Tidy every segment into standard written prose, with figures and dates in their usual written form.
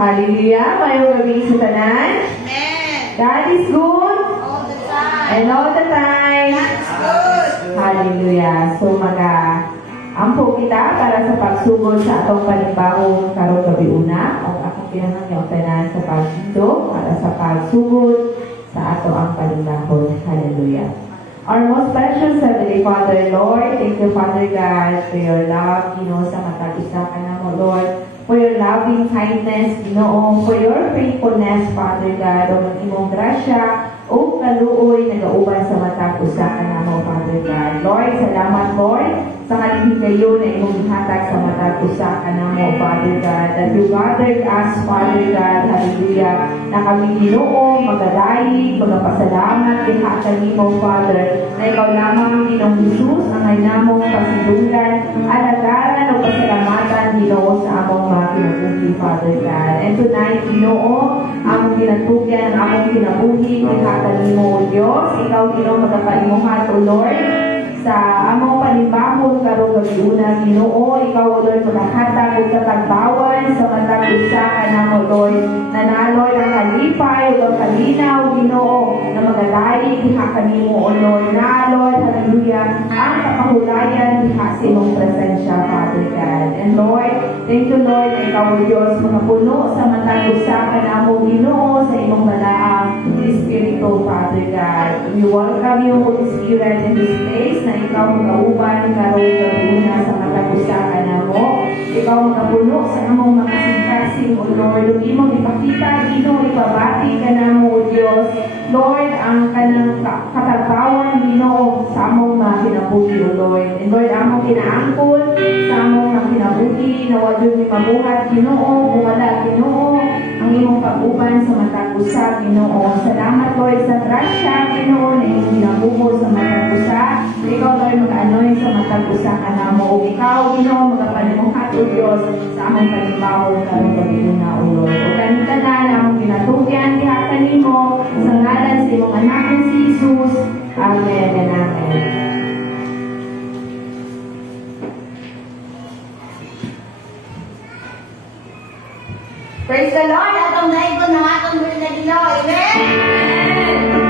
Hallelujah! Mayroong gabi sa tanan. Amen. God is good All the time. and all the time. God is good. Hallelujah! So ampo kita para sa pagsugod sa atong panibahong karong gabi una. O akong pinangang tanan sa pagdito para sa pagsugod sa ato ang panibahon. Hallelujah! Our most precious Heavenly Father, Lord, thank you, Father God, for your love, sa matag-isa ka na mo, Lord, for your loving kindness, Ginoo, for your faithfulness, Father God, o ng imong grasya, o kaluoy, nagauban sa matag-usa ka na mo, Father God. Lord, salamat, Lord, sa kalihig kayo na imong ihatag sa matag-usa ka na mo, Father God, that you gathered us, Father God, hallelujah, na kami Ginoo, magadaig, magpasalamat, ihatag mo, Father, na ikaw lamang, Ginoong Jesus, ang ay namong pasidungan, alagaran o pasalamatan, Ginoo, sa among mga kinabuhi, Father God. And tonight, Ginoo, among kinatugyan, among kinabuhi, ihatag mo, Diyos, ikaw, Ginoo, magkapalimuhat, O Lord, sa among panibahon karong gabi una, Ginoo, ikaw, Lord, maghahatag ug katagbawan sa matag usa ka namo, Lord, nanaloy ang kalipay ug kalinaw, Ginoo, na magalayi diha kanimo, O Lord, na Lord, hallelujah, ang kapahulayan diha sa imong presensya, Father God. And Lord, thank you, Lord, na ikaw, Diyos, mga puno sa matag usa ka namo, Ginoo, sa imong balaang Espiritu, Father God. We welcome you, Holy Spirit, in this place, na ikaw magauban karong gabuna sa matagusa ka na mo. Ikaw magapuno sa among mga singkasing, O Lord. Ug imong ipakita, Ginoo, ipabati ka na mo, Diyos. Lord, ang kanang katagbawan, Ginoo, sa among mga kinabuhi, O Lord. And Lord, among kinaangkon sa among mga kinabuhi, na wadyon ni mabuhat, Ginoo, wala, Ginoo, ang imong pag-uban sa matagusa, Ginoo. Salamat, Lord, sa grasya, Ginoo, na imong ginabuho sa matagusa. Ikaw, Lord, mag-anoy sa matagusa ka na mo. O ikaw, Ginoo, magpalimuhat, O Diyos, sa among panibawon karong gabi na, O Lord. O kanita na among ginatugyan, tihatan nimo sa ngalan sa imong anak na si Jesus. Amen and amen. Praise the Lord. Atong naigon ng atong buhay na Ginoo. Amen.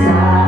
Sa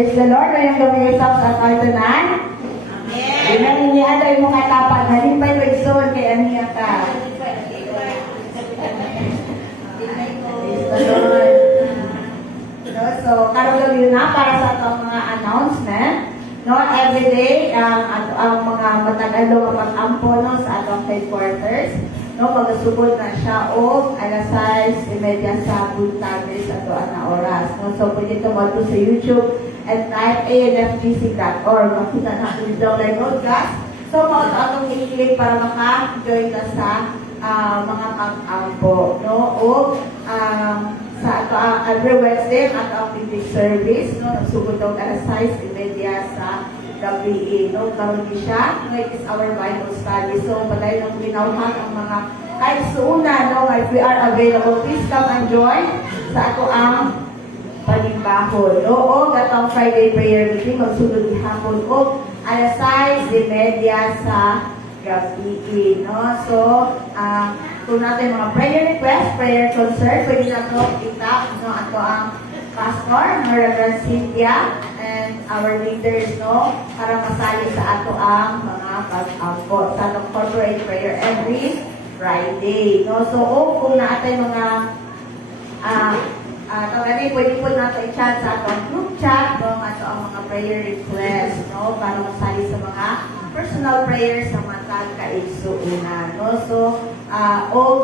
Praise the Lord. Mayang gawin yourself sa kaltanan. Amen. Hindi aday mo katapat. Nalimpay ko isun kay aniya ka. Praise the Lord. So, karoon lang yun na para sa itong mga announcement. No, everyday, ang mga matagalo mag-ampo no, sa atong headquarters. No, magasugod na siya o alas 6:30 sa buntag sa ato na oras. No, so pwede ito mag sa YouTube and type anfgc.org. Makita na ito yung live broadcast. So, mga atong i-click para maka-join ka sa mga mag-ampo. No, o sa ato every Wednesday at ang public service, no, nagsugod daw alas 6:30 sa WE, no, karon di siya, no, it is our Bible study. So, palay nang ginawhan ang mga kahit suuna, no, if we are available, please come and join sa ato ang panimbahon, no, o gatong Friday prayer meeting, magsugod gihapon o alas 6:30 sa WE, no, so, kung natin mga prayer request, prayer concern, pwede na ito itap, no, ato ang pastor, Reverend Cynthia, and our leaders, no, para masali sa ato ang mga pag-ampo sa atong corporate prayer every Friday, no. So, kung natin mga tagani, pwede po natin i-chat sa atong group chat, no, ato ang mga prayer request, no, para masali sa mga personal prayer sa matag kaigsuunan, no. So,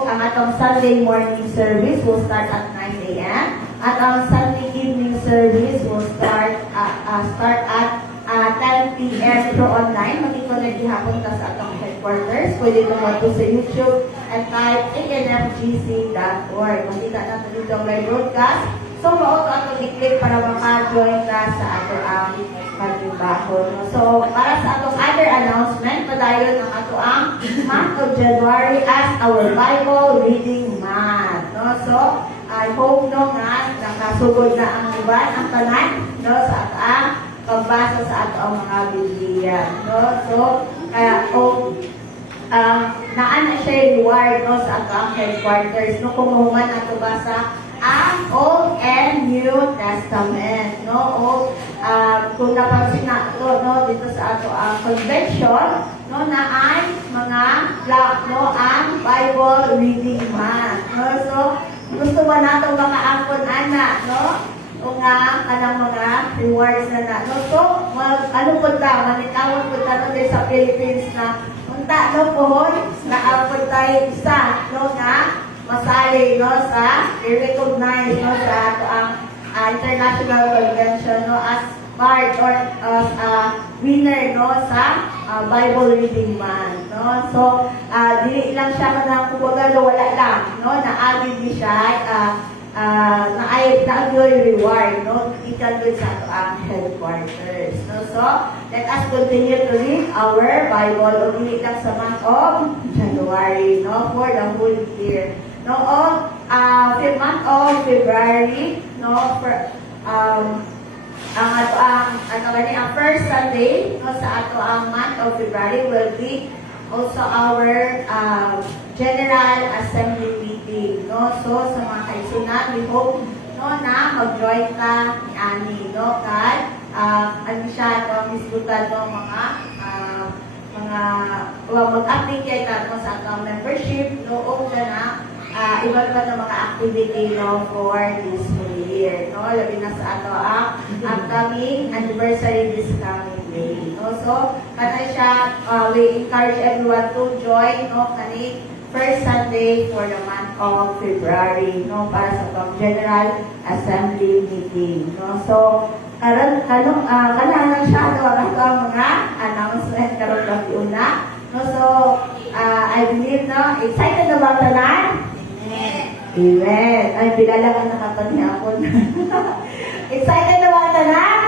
ang atong Sunday morning service will start at 9 a.m. At ang Sunday evening service will start at 10 p.m. through online. Mag-connect gihapon ka sa atong headquarters. Pwede naman po sa YouTube and type anfgc.org. Makita natin dito ang live broadcast. So, mauto atong i-click para maka-join ka sa ato ang pagibahon. So, para sa atong other announcement, padayon ang ato ang month of January as our Bible reading month. No? So, I hope no nga nakasugod na ang iban, ang tanan, no, sa ato ang pagbasa sa ato ang mga Biblia. No? So, kaya naan na siya reward, no, sa ato ang headquarters. No, kung mahuman ato basa ang Old and New Testament, no, o kung napansin na ito, no, dito sa ato ang convention, no, na ay mga no, ang Bible reading month, no. So, gusto ba natin makaangkon ana, no, o nga kanang mga rewards na, no. So, ano po ta, manikawon po ta, no, sa Philippines na unta, no, po, naapod tayo isa, no, nga masali, no, sa i-recognize, no, sa ato ang international convention, no, as part or as winner, no, sa Bible reading month, no. So, dili lang siya kanang kumbaga wala lang, no, naagid di siya na-enjoy reward, no, ikan din sa ato ang headquarters, no. So, let us continue to read our Bible, o dili lang sa month of January, no, for the whole year. No, the month of February, no, for, ang first Sunday, no, sa ato ang month of February will be also our General Assembly meeting, no. So, sa mga kaisunan, we hope, no, na mag-join ka ni Ani, no, kay ano siya, no, misbutan, no, mga mag-update kayo mo sa ato membership, no, o na iba't iba na mga activity, no, for this whole year, no, labi na sa ato ang upcoming anniversary this coming day, no. So, kanay siya, we encourage everyone to join, no, kani first Sunday for the month of February, no, para sa itong General Assembly meeting, no. So, kanahan siya, no, ang mga announcement karon lang una, no. So, I believe, no, excited na ba tanan? Amen. Ay, bilala ka nakapanyapon. Excited na ba tanan?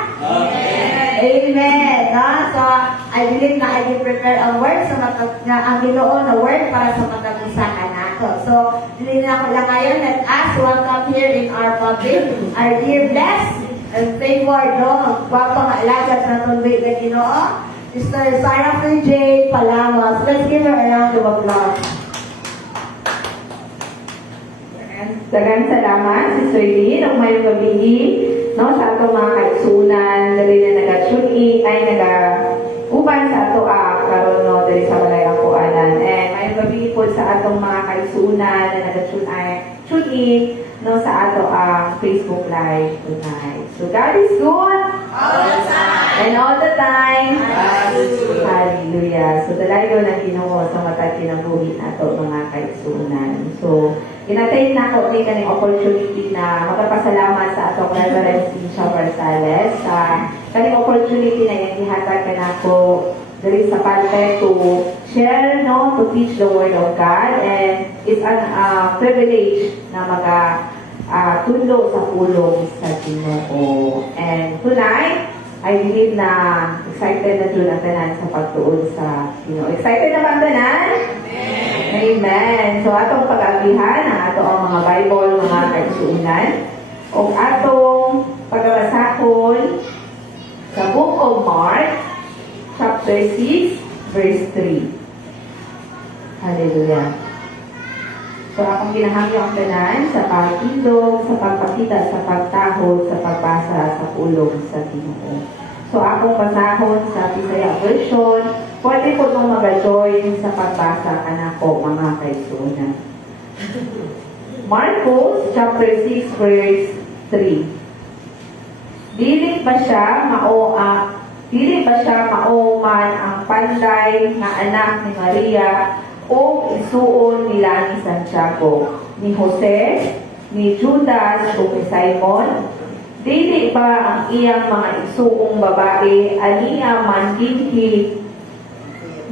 Amen. No? So, I believe na I will prepare a word ang Ginoo na word para sa matag-usakan nato. So, dili na ako lang ngayon. Let us welcome here in our public, our dear blessed and favored, no, gwapang alagat na tunbig na Ginoo, Sister Sarah J. Palamos. Let's give her a round of applause. Daghang salamat, Sister Lynn, ug mayong gabi, no, sa atong mga kaigsunan, dali na nag-tune ay nag-uban sa ato karon no, dali sa balay ang kuanan. And mayong gabi po sa atong mga kaigsunan na nag-tune in, no, sa ato Facebook Live tonight. So God is good. All the time. And all the time. Hallelujah. Hallelujah. So, dalayo na Ginoo sa matag kinabuhi nato mga kaigsunan. So, ginatay na ko ni kaning opportunity na magpasalamat sa atong Reverend Cynthia Barsales sa kaning opportunity na yung gihatag kanako diri sa parte to share, no, to teach the Word of God, and it's an privilege na tulo sa pulong sa Ginoo. And tonight, I believe na excited na dyan ang tanan sa pagtuon sa Ginoo. Excited na ba ang tanan? Amen. So, atong pag-agihan ang ato ang mga Bible, mga kaigsuunan, o atong pagbabasahon sa Book of Mark, chapter 6, verse 3. Hallelujah. So, akong ginahangyo ang tanan sa pag-indog, sa pagpakita, sa pagtahod, sa pagbasa, sa pulong sa Ginoo. So, akong basahon sa Bisaya version, pwede po itong mag-join sa pagbasa kanako mga kaigsuunan. Marcos, chapter 6, verse 3. Dili ba siya mauman ang panday nga anak ni Maria o isuon nila ni Santiago, ni Jose, ni Judas o ni Simon? Dili ba ang iyang mga isuong babae aniya man dinhi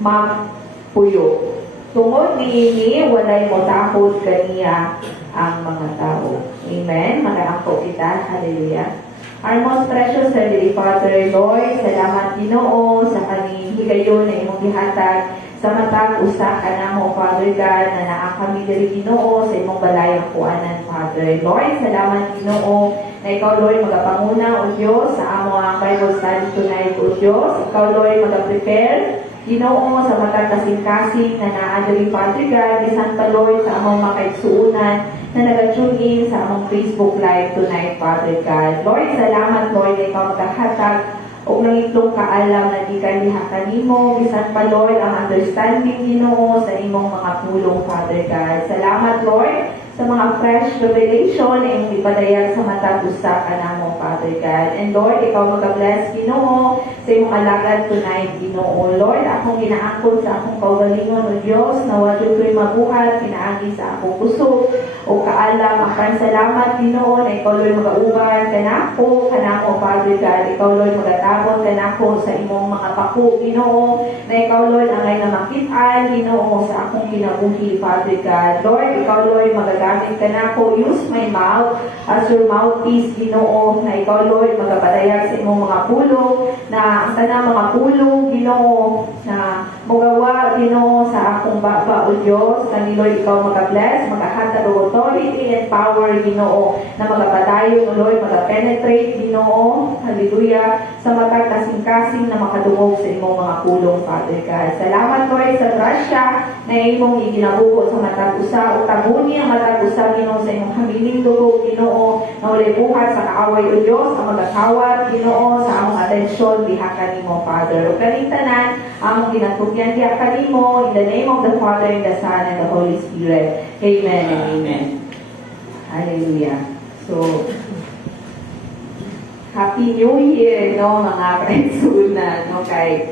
magpuyo? Tungod niini walay motahod kaniya ang mga tao. Amen. Magaangko kita. Hallelujah. Our most precious Heavenly Father, Lord, salamat Ginoo sa kaning higayon na imong gihatag sa matag usa ka namo, Father God, na naa kami diri Ginoo sa imong balayang kuanan, Father. Lord, salamat Ginoo na ikaw, Lord, magapanguna o Diyos sa amo ang Bible study tonight, o Diyos. Ikaw, Lord, magaprepare Ginoo sa matag kasing-kasing na naa diri, Father God, bisan pa, Lord, sa among mga kaigsuunan na nag-tune in sa among Facebook Live tonight, Father God. Lord, salamat, Lord, na ikaw magkahatag o nangitlong kaalam na di kaniha kanimo, bisan pa, Lord, ang understanding, Ginoo, sa imong mga pulong, Father God. Salamat, Lord, sa mga fresh revelation na imong ipadayag sa matag usa ka namo, Father God. And Lord, ikaw mag-bless, Ginoo, sa imong alagad tonight, Ginoo. Lord, akong ginaangkon sa akong kaugalingon, O Diyos, na wadyo ko'y mabuhat, pinaagi sa akong puso, o kaalam, akan salamat, Ginoo, na ikaw, Lord, mag-auban kanako, kanako, Father God. Ikaw, Lord, magatabon kanako sa imong mga pako, Ginoo, na ikaw, Lord, ang ay namakitaan, Ginoo, sa akong kinabuhi, Father God. Lord, ikaw, Lord, magagamit kanako, use my mouth as your mouthpiece, Ginoo, na ikaw, Lord, magapadayag sa imong mga pulong, na ang tanang mga pulong, Ginoo, na magawa, Ginoo, sa akong baba, O Diyos, kani, Lord, ikaw mag-bless, maghahatag o authority and power, Ginoo, na magapadayon, O Lord, magapenetrate, Ginoo, hallelujah, sa matag kasing-kasing na makadungog sa imong mga pulong, Father God. Salamat, Lord, sa grasya na imong iginabuko sa matag usa, o tabuni ang matag usa, Ginoo, sa imong habiling dugo, Ginoo, na walay buhat sa kaaway, O Diyos, ang magakawat, Ginoo, sa among atensyon, diha kanimo, Father. O kaning tanan, among ginatugyan diha kanimo, in the name of the Father, and the Son, and the Holy Spirit. Amen and amen. Hallelujah. So, Happy New Year, no, mga kaigsuunan, no, kay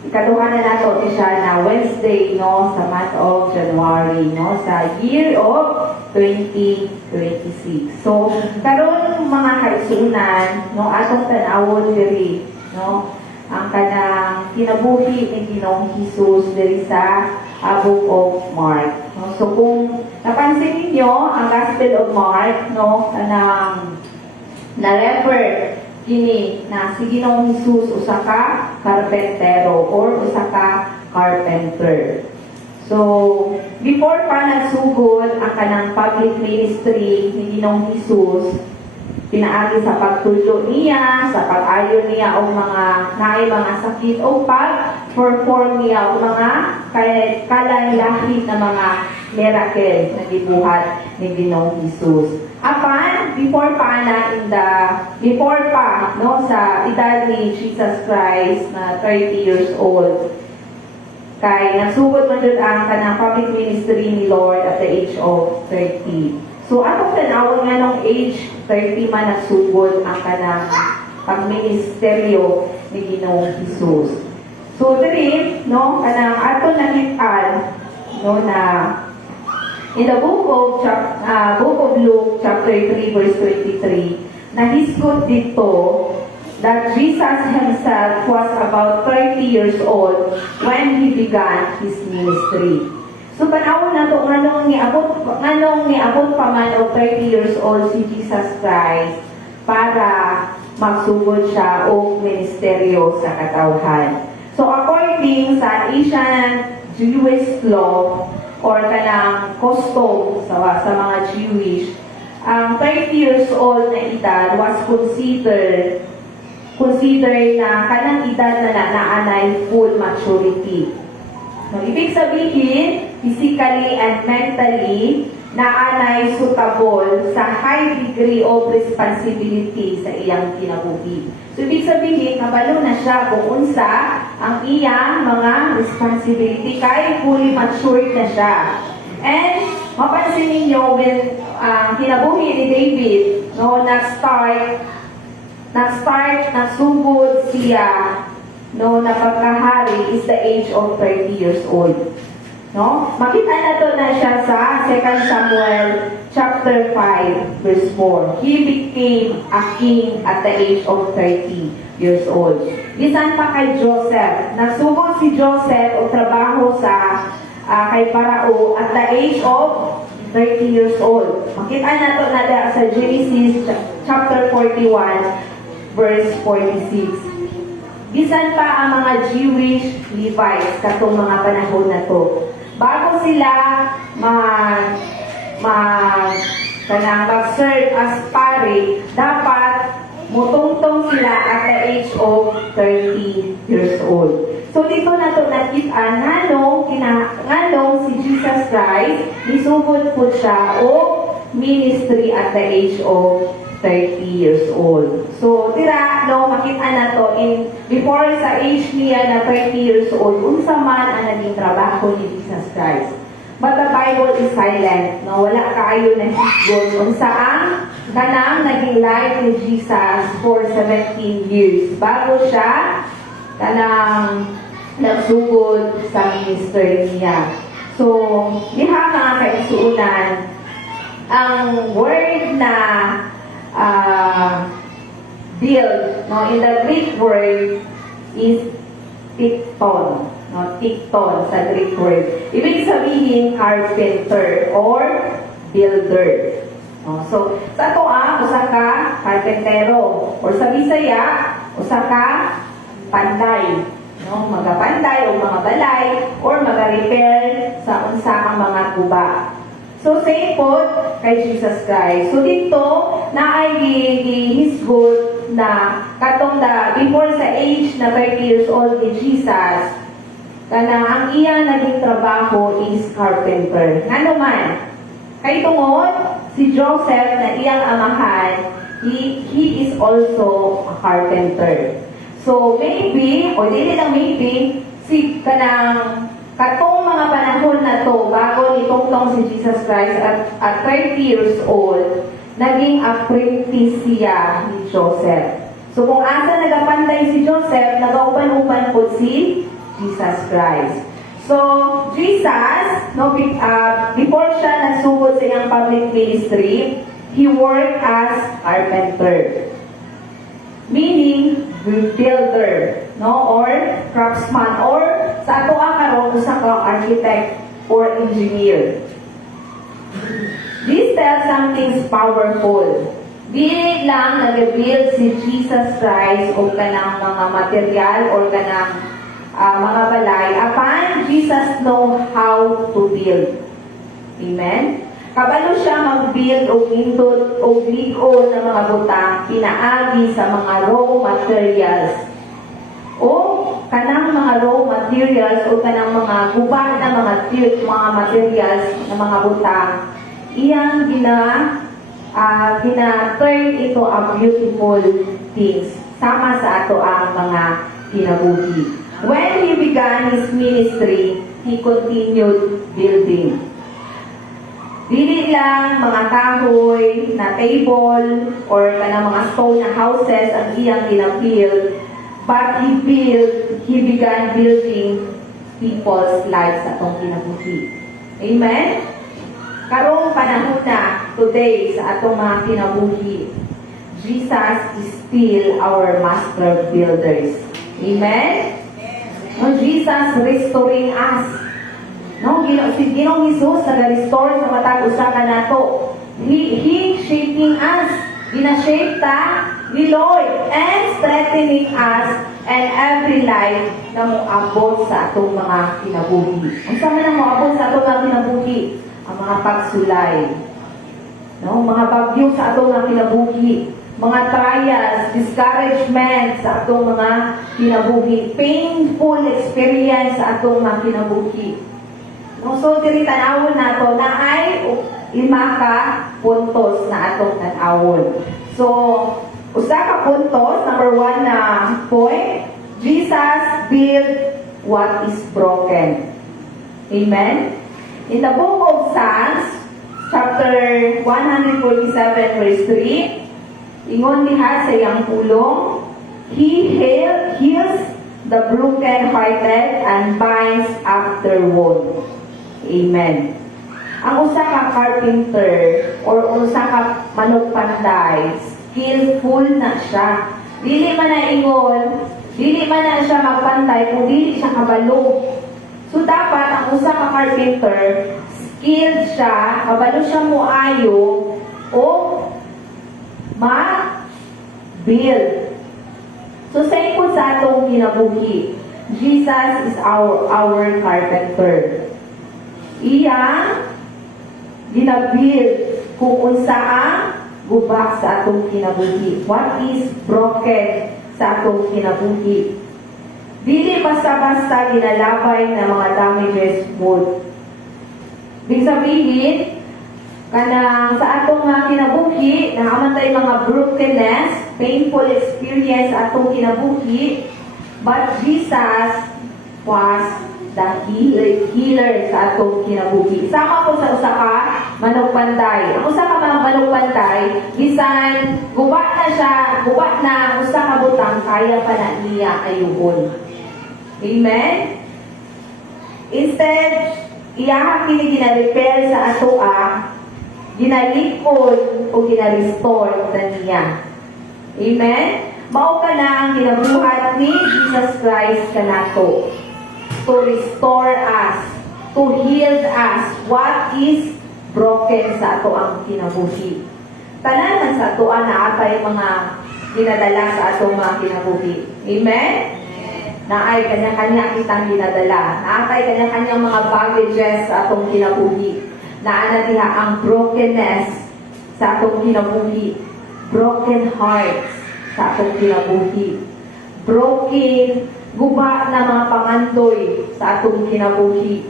ikaduha na nato siya na Wednesday, no, sa month of January, no, sa year of 2026. So, karon mga kaigsuunan, no, atong tanawon diri, no, ang kanang kinabuhi ni Ginoong Hesus diri sa Book of Mark. No? So kung napansin ninyo ang Gospel of Mark, no, kanang na-refer kini na si Ginoong Hesus usa ka karpentero or usa ka carpenter. So before pa nagsugod ang kanang public ministry ni Ginoong Hesus, pinaagi sa pagtudlo niya, sa pag-ayon niya o mga naay mga sakit o perform niya ang mga kalalahit na mga miracle na gibuhat ni Ginoong Hesus. Apan, before pa no, sa edad ni Jesus Christ na 30 years old, kay nasugod man jud ang kanang public ministry ni Lord at the age of 30. So atong tanawon nga nung age 30 man nasugod ang kanang pagministeryo ni Ginoong Hesus. So diri no kanang aton nakit-an no na in the book of Luke chapter 3 verse 23 nahisgot dito that Jesus himself was about 30 years old when he began his ministry. So panahon na to nganong niabot pa man og 30 years old si Jesus Christ para magsugod siya og ministeryo sa katawhan. So according sa ancient Jewish law or kanang custom sa mga Jewish, ang 30 years old na edad was considered na kanang edad na naanay full maturity. No, ibig sabihin, physically and mentally, naanay suitable sa high degree of responsibility sa iyang kinabuhi. So, ibig sabihin, kabalo na siya kung unsa ang iyang mga responsibility kay fully matured na siya. And, mapansin ninyo, when kinabuhi ni David, no, nagsugod siya, no, na pagkahari is the age of 30 years old. No? Makita na to na siya sa 2 Samuel chapter 5 verse 4. He became a king at the age of 30 years old. Bisan pa kay Joseph. Nasugod si Joseph o trabaho sa kay Parao at the age of 30 years old. Makita na to na sa Genesis chapter 41 verse 46. Bisan pa ang mga Jewish Levites katong mga panahon na to. Bago sila mag-serve as pare, dapat mutungtong sila at the age of 30 years old. So dito na to nakita nganong si Jesus Christ nisugod po siya o ministry at the age of 30 years old. So, makita na to before sa age niya na 30 years old, unsa man ang naging trabaho ni Jesus Christ. But the Bible is silent, no? Wala kaayo na hisgot. Unsa ang kanang naging life ni Jesus for 17 years bago siya kanang nagsugod sa ministry niya. So, diha mga kaisuunan, ang word na build, no, in the Greek word is tikton, no, tikton sa Greek word. Ibig sabihin carpenter or builder. No, so sa to usa ka carpentero or sa Bisaya usa ka panday, no, magapanday o mga balay or maga-repair sa unsa ang mga guba. So, same po kay Jesus Christ. So, dito, na ay hisgot na katong before sa age na 30 years old ni Jesus, kanang ang iyang naging trabaho is carpenter. Ano man, kay tungod, si Joseph na iyang amahan, he is also a carpenter. So, maybe, o dili lang maybe, si kanang katong mga panahon na to, bago nitungtong si Jesus Christ at 30 years old, naging apprentice siya ni Joseph. So kung asa nagapantay si Joseph, nagaupan-upan po si Jesus Christ. So, Jesus, no, before siya nagsugod sa iyang public ministry, he worked as carpenter. Meaning, builder, no, or craftsman, or sa ato karon usa ka architect or engineer. This tells something powerful. Dili lang nag-build si Jesus Christ o kanang mga material or kanang mga balay. Apan, Jesus know how to build. Amen? Kabalo siya mag-build o indot o ligon ng mga butang pinaagi sa mga raw materials o kanang mga raw materials o kanang mga guba na mga materials na mga butang, iyang gina-turn ito a beautiful things sama sa ato ang mga kinabuhi. When he began his ministry, he continued building. Dili lang mga kahoy na table or kanang mga stone na houses ang iyang gina-build, but he began building people's lives sa atong kinabuhi. Amen? Karong panahon na today sa atong mga kinabuhi, Jesus is still our master builders. Amen? No, Jesus restoring us. No, si Ginoong Jesus nag-restore sa matag usa ka nato. He shaping us. Gina-shape ta ni Lord and strengthening us and every life na moabot sa atong mga kinabuhi. Ang sama na moabot sa atong mga kinabuhi, ang mga pagsulay. No, mga bagyo sa atong mga kinabuhi, mga trials, discouragement sa atong mga kinabuhi, painful experience sa atong mga kinabuhi. No, so diri tanawon nato na ay 5 ka puntos na atong tanawon. So, usa ka puntos, number 1 na point, Jesus built what is broken. Amen? In the book of Psalms, chapter 147, verse 3, ingon diha sa iyang pulong, He heals the broken-hearted and binds up their wound. Amen. Ang usa ka carpenter or usa ka manugpanday, skillful na siya. Dili man na ingon, dili man na siya magpantay kung dili siya kabalo. So dapat ang usa ka carpenter, skilled siya, kabalo siya moayo o ma-build. So sa ikot sa atong kinabuhi, Jesus is our carpenter. Iya ginabuild kung unsa ang gubak sa atong kinabuhi. What is broken sa atong kinabuhi? Dili basta-basta ginalabay na mga damages wood. Ibig sabihin, kanang sa atong kinabuhi, naaman tayo mga brokenness, painful experience sa atong kinabuhi, but Jesus was the healer sa atong kinabuhi. Sama po sa usa ka manugpantay. Ang usa ka manugpantay, bisan guba na siya, guba na usa ka butang, kaya pa na niya ayuhon. Amen? Instead, iyahang kini gina-repair sa atoa, ginalikod o gina-restore na niya. Amen? Mao ka na ang ginabuhat ni Jesus Christ kanato. To restore us, to heal us, what is broken sa ato ang kinabuhi. Tanan man sa atoa na atay mga ginadala sa atong mga kinabuhi. Amen? Naay kanya-kanya kitang ginadala. Naatay kanya-kanyang mga baggages sa atong kinabuhi. Naana diha ang brokenness sa atong kinabuhi. Broken hearts sa atong kinabuhi. Guba na mga pangandoy sa atong kinabuhi.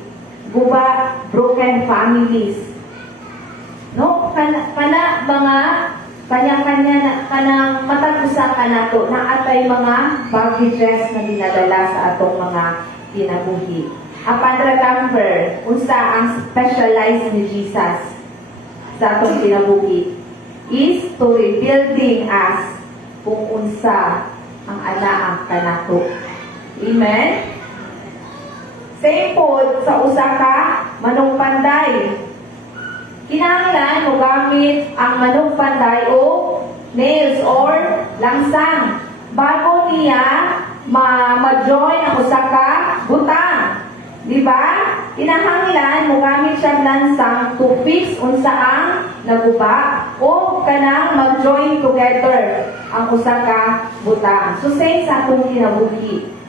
Guba, broken families. No? Kana mga kanya-kanya na kanang matag-usa ka nato na atay mga baggages na dinadala sa atong mga kinabuhi. Apan remember, unsa ang specialized ni Jesus sa atong kinabuhi is to rebuilding us kung unsa ang anaa kanato. Amen? Same po sa usa ka manugpanday. Kinahanglan mo gamit ang manugpanday o nails or langsang bago niya ma-join ang usa ka butang. Di ba? Kinahanglan mo gamit siya langsang to fix unsa ang naguba o kanang mag-join together ang usa ka butang. So same sa atong kinabuhi.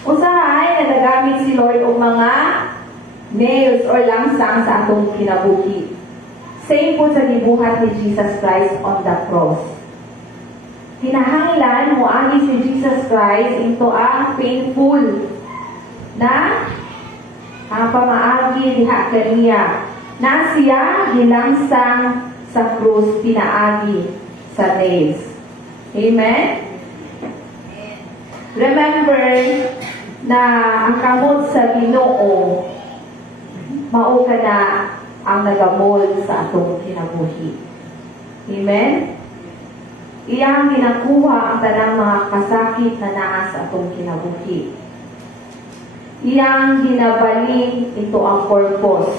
Usahay nagagamit si Lord og mga nails or langsang sa atong kinabuhi. Same po sa gibuhat ni Jesus Christ on the cross. kinahanglan mo ani si Jesus Christ into ang painful na ang pamaagi diha kaniya na siya gilangsang sa krus pinaagi sa nails. Amen? Remember na ang kamot sa Ginoo mao kana ang nagamol sa atong kinabuhi. Amen? Iyang ginakuha ang tanang mga kasakit na naa sa atong kinabuhi. Iyang ginabaling ito ang purpose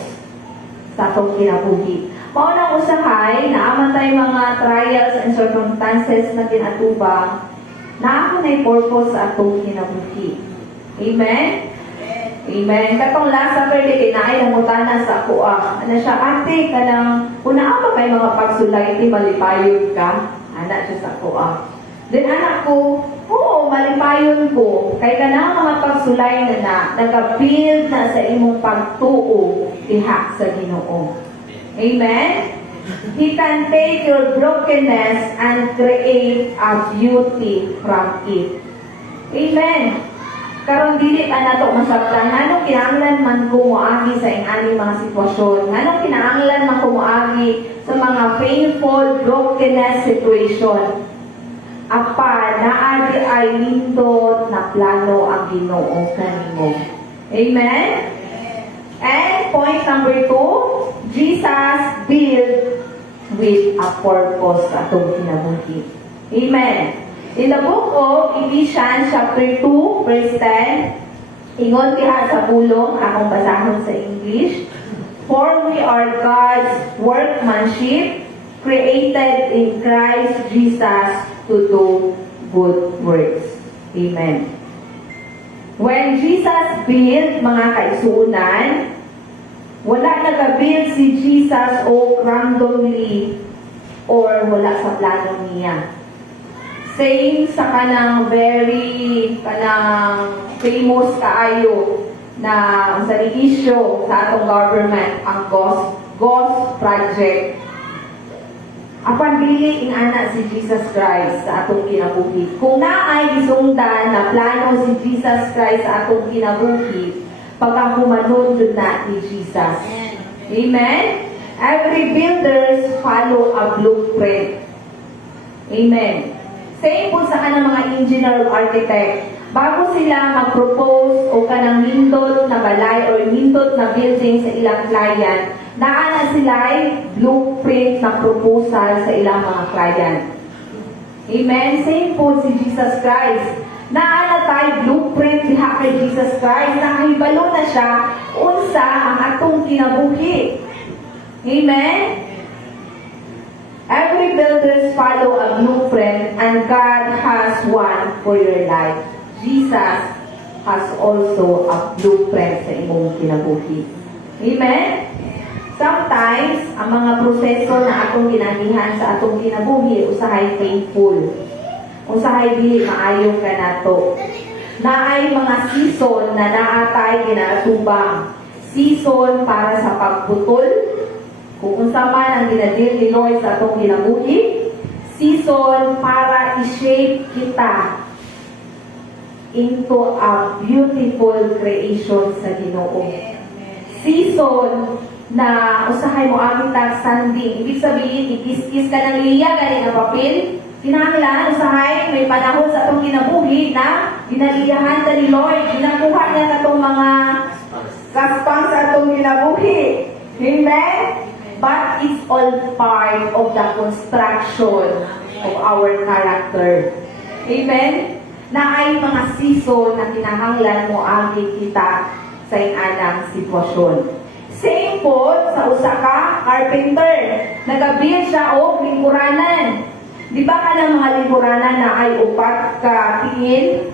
sa atong kinabuhi. Maunang usahay, naaman tayo mga trials and circumstances na tinatubang na ako na'y purpose sa atong kinabuhi. Amen? Amen. Katong last Saturday, kinaay ng mutana sa ako ano siya, ate, kanang, una pa may mga pagsulay, di malipayod ka. Anak siya sa ako Then anak ko, oo, malipayon ko. Kay kanang mga pagsulay na nag-build na sa imong pagtuo diha sa Ginoo. Amen? He can take your brokenness and create a beauty from it. Amen? Karon dili pa nato masabtan nganong kinahanglan man ko moagi sa ingani mga sitwasyon. Nganong kinahanglan man ko moagi sa mga painful brokenness situation. Apa naadi ay lindot na plano ang Ginoo kanimo. Amen? And point number 2, Jesus built with a purpose sa atong kinabuhi. Amen. In the book of Ephesians chapter 2 verse 10, ingon diha sa pulong akong basahon sa English, for we are God's workmanship, created in Christ Jesus to do good works. Amen. When Jesus built mga kaisunan, wala nag-build si Jesus o randomly or wala sa plano niya. Same sa kanang famous kaayo na sa issue sa atong government, ang GOS project. Apan dili ing anak si Jesus Christ sa atong kinabuhi. Kung naay gisungdan na plano si Jesus Christ sa atong kinabuhi, pagkahumanon jud na ni Jesus. Amen? Every builders follow a blueprint. Amen. Same po sa kanang mga engineer or architect. Bago sila mag-propose o kanang nindot na balay or nindot na building sa ilang client, naana sila ay blueprint na proposal sa ilang mga client. Amen? Same po si Jesus Christ. Naana tayo blueprint diha kay Jesus Christ. Nakahibalo na siya unsa ang atong kinabuhi. Amen? Every builders follow a blueprint and God has one for your life. Jesus has also a blueprint sa imong kinabuhi. Amen? Sometimes, ang mga proseso na atong ginahihan sa atong kinabuhi, usahay painful. Usahay dili maayo ka nato. Naay mga season na naatay ginatubang. Season para sa pagputol. Kung unsa man ang ginadil ni Lord sa atong kinabuhi, season para i-shape kita into a beautiful creation sa Ginoo. Season na usahay mo aming sanding. Ibig sabihin, ikis-kis ka ng liya, galing ang papel. Kinahanglan, usahay, may panahon sa atong kinabuhi na ginaliyahan ta ni Lord. Ginakuha niya na itong mga kaspang sa atong kinabuhi. Amen? But it's all part of the construction of our character. Amen? Na ay mga season na kinahanglan mo agi kita sa inanang sitwasyon. Same po sa usa ka carpenter. Nag-build siya og lingkuranan. Di ba ka ng mga lingkuranan na ay upat ka tingin?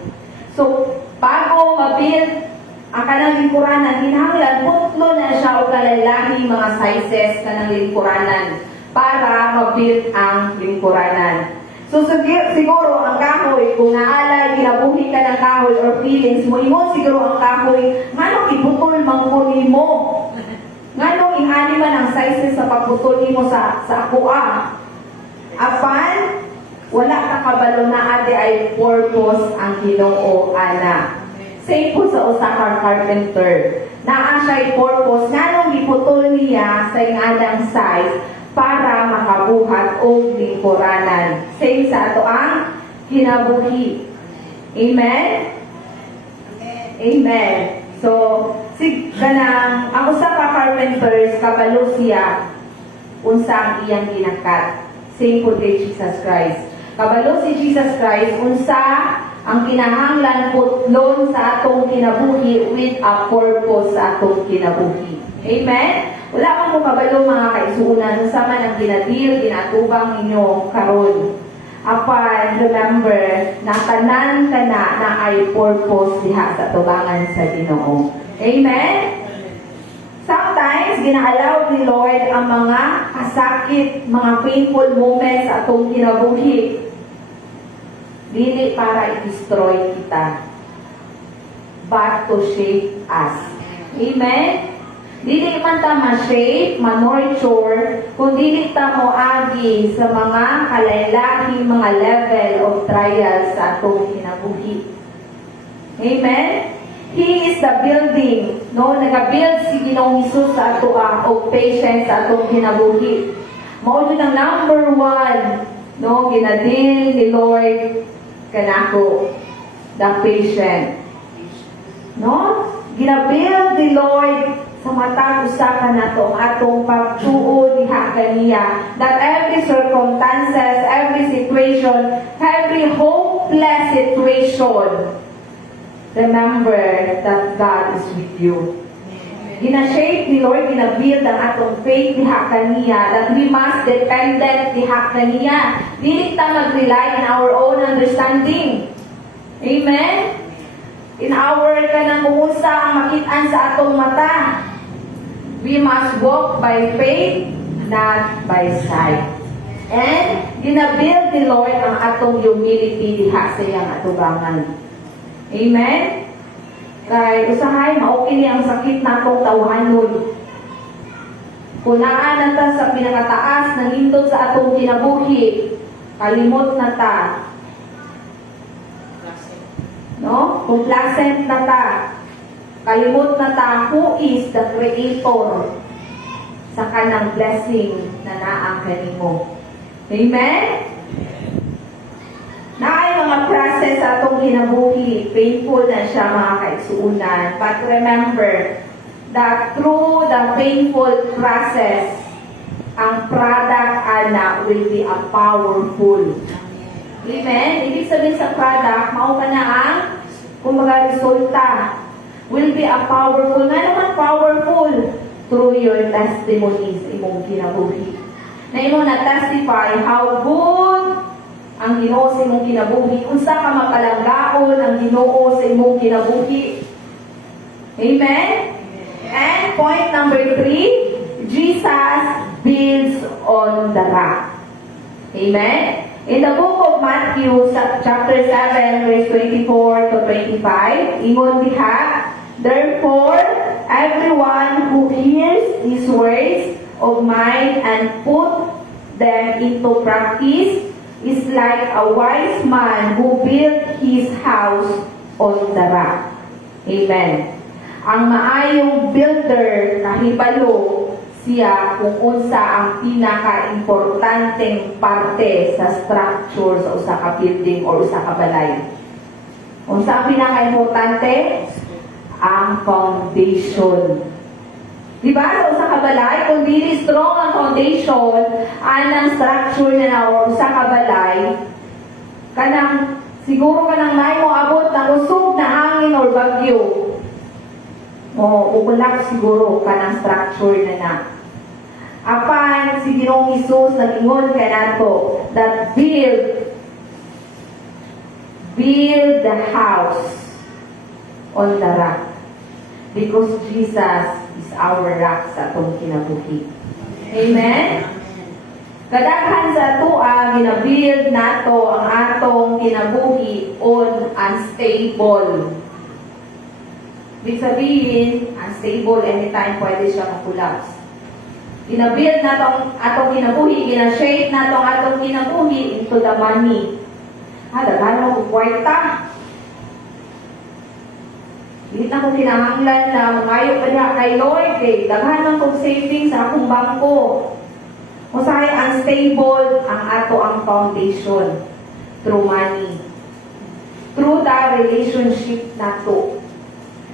So, bago ma-build ang kanang lingkuranan, kinahanglan putlo na siya o kalalahi mga sizes kanang lingkuranan para ma-build ang lingkuranan. So, siguro ang kahoy, kung naalay, kinabuhi ka ng kahoy or feelings mo, imo siguro ang kahoy, nganong iputol mangkuni mo? Nganong inani man ang sizes sa pagputol mo sa akua? Apan, Wala ka kabalo na ade ay purpose ang Ginoo ana. Same po sa usa ka carpenter. Naa siya purpose nganong giputol niya sa ingadang size para makabuhat og lingkuranan. Same sa ato ang kinabuhi. Amen? Amen. So, kanang ang usa ka carpenters kabalo siya unsa ang iyang ginakat. Same po kay Jesus Christ. Kabalo si Jesus Christ unsa ang kinahanglan putlon sa atong kinabuhi with a purpose sa atong kinabuhi. Amen? Wala kang mo kabalo mga kaisunan sa man ang ginadil, ginatubang ninyo karon. Apan, remember, na tanan ka na ay purpose diha sa tubangan sa Ginoo. Amen? Sometimes, gina-allow ni Lord ang mga kasakit, mga painful moments sa atong kinabuhi. Dili para i-destroy kita, but to shape us. Amen? Dili man ta ma-shape, ma-nurture, kung dili ta mo agi sa mga kalaylahing mga level of trials sa atong kinabuhi. Amen? He is the building, no? Nag-build si Ginoong Hesus sa ato og patience sa atong kinabuhi. Mao yun ang number one, no? Ginadil ni Lord kanako, the patient. No? Ginabuild ni Lord sa matag usa ka nato ang atong pagtuo diha kaniya, that every circumstances, every situation, every hopeless situation, remember that God is with you. Gina-shape ni Lord, gina-build ang atong faith diha kaniya, that we must dependent diha kaniya. Dili ta mag-rely in our own understanding. Amen? In our kanang umusa ang makitaan sa atong mata. We must walk by faith, not by sight. And gina-build ni Lord ang atong humility diha sa iyang atubangan. Amen? Kay usahay mao kini ang sakit natong tawhanon. Kunaan na ta sa pinakataas ng hindot sa atong kinabuhi, kalimot na ta. No? Complacent na ta. Kalimot na ta who is the creator sa kanang blessing na naa kanimo. Amen? Naay mga process sa atong kinabuhi, painful na siya mga kaigsuunan. But remember that through the painful process, ang product ana will be a powerful. Amen? Ibig sabihin sa product, mao ka na ang kumbaga resulta will be a powerful. Nga naman powerful through your testimonies imong kinabuhi. Na imo na testify how good ang Ginoo sa imong kinabuhi, unsa ka mapalanggaon ang Ginoo sa imong kinabuhi. Amen? And point number 3, Jesus builds on the rock. Amen? In the book of Matthew, chapter 7, verse 24 to 25, ingon diha, therefore, everyone who hears these words of mine and put them into practice is like a wise man who built his house on the rock. Amen. Ang maayong builder, kahibalo siya kung unsa ang pinaka-importanteng parte sa structure sa usa ka building or usa ka balay. Unsa ang pinaka-importante? Ang foundation. Diba? Sa usa ka balay, kung dili strong ang foundation, anang structure na o usa ka balay, kanang siguro kanang may mo abot ng usog na hangin or bagyo. O ubulak siguro kanang structure na. Apan si Ginoong Hesus nag-ingon kay nato that build the house on the rock. Because Jesus is our rock sa atong kinabuhi. Amen? Kadaghan sa atua, ginabuild nato ang atong kinabuhi on unstable. Ibig sabihin, unstable, anytime pwede siya mag-collapse. Ginabuild natong atong kinabuhi, gina-shape natong atong kinabuhi into the money. Daghan mo kwarta. Hindi na ko kinahanglan na mangayo pa niya kay Lord, daghan man kong savings sa akong bangko. Usahay unstable ang ato ang foundation through money. Through the relationship nato.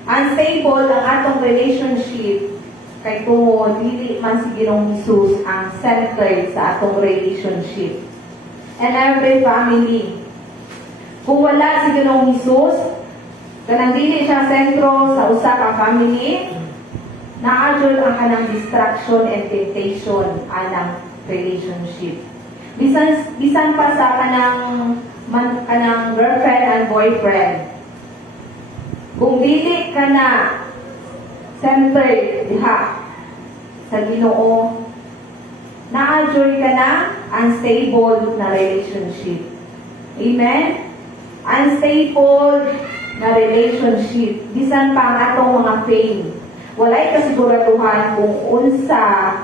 Unstable ang atong relationship kay tungo dili man si Ginoong Hesus ang center sa atong relationship. And every family. Kung wala si Ginoong Hesus, kanang dili siya sentro sa usa ka family, naadjol ang kanang distraction and temptation anang relationship. Bisan pa sa kanang girlfriend and boyfriend. Kung dili ka na centered diha sa Ginoo, naadjol ka na unstable na relationship. Amen? Unstable na relationship. Bisan pa ang atong mga fame. Walay kasiguraduhan kung unsa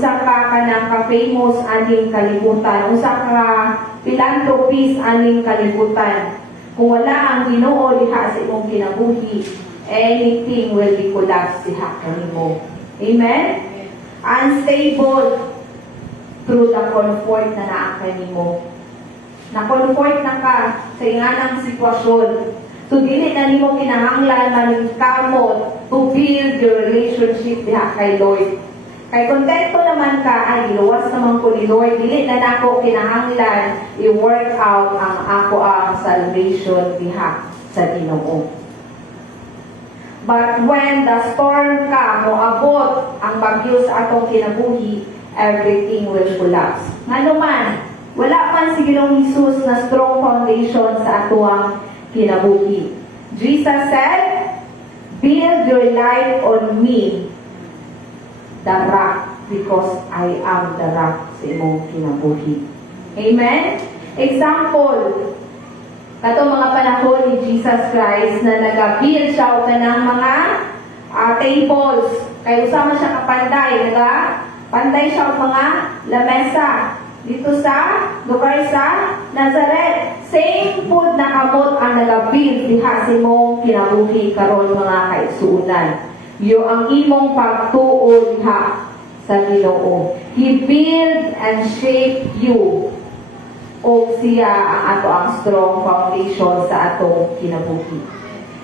ka kanang ka-famous aning kalibutan, unsa ka philanthropist aning kalibutan. Kung wala ang Ginoo diha sa imong kinabuhi, anything will be collapse diha kanimo. Amen? Unstable through the comfort na naa kanimo. Na-comfort na ka sa inganang sitwasyon. So, dili na nimo kinahanglan maningkamot to build your relationship diha kay Lord. Kay kontento naman ka, ay iluwas naman ko ni Lord, dili na nako kinahanglan i-work out ang ako ang salvation diha sa Ginoo. But when the storm ka, moabot ang bagyo sa atong kinabuhi, everything will collapse. Ngano man, wala man si Ginoong Hesus na strong foundation sa atuang kinabuhi. Jesus said, "Build your life on me, the rock, because I am the rock sa imong kinabuhi." Amen? Example, kato mga panahon ni Jesus Christ na nag-build siya o kanang mga tables. Kaya usama siya kapanday, panday siya o mga lamesa. Dito sa lugar sa Nazareth, same food na kamot ang nag-build diha sa imong kinabuhi karon mga kaigsuonan. Yo ang imong pagtuo diha sa Ginoo. He build and shape you. O siya ang ato ang strong foundation sa atong kinabuhi.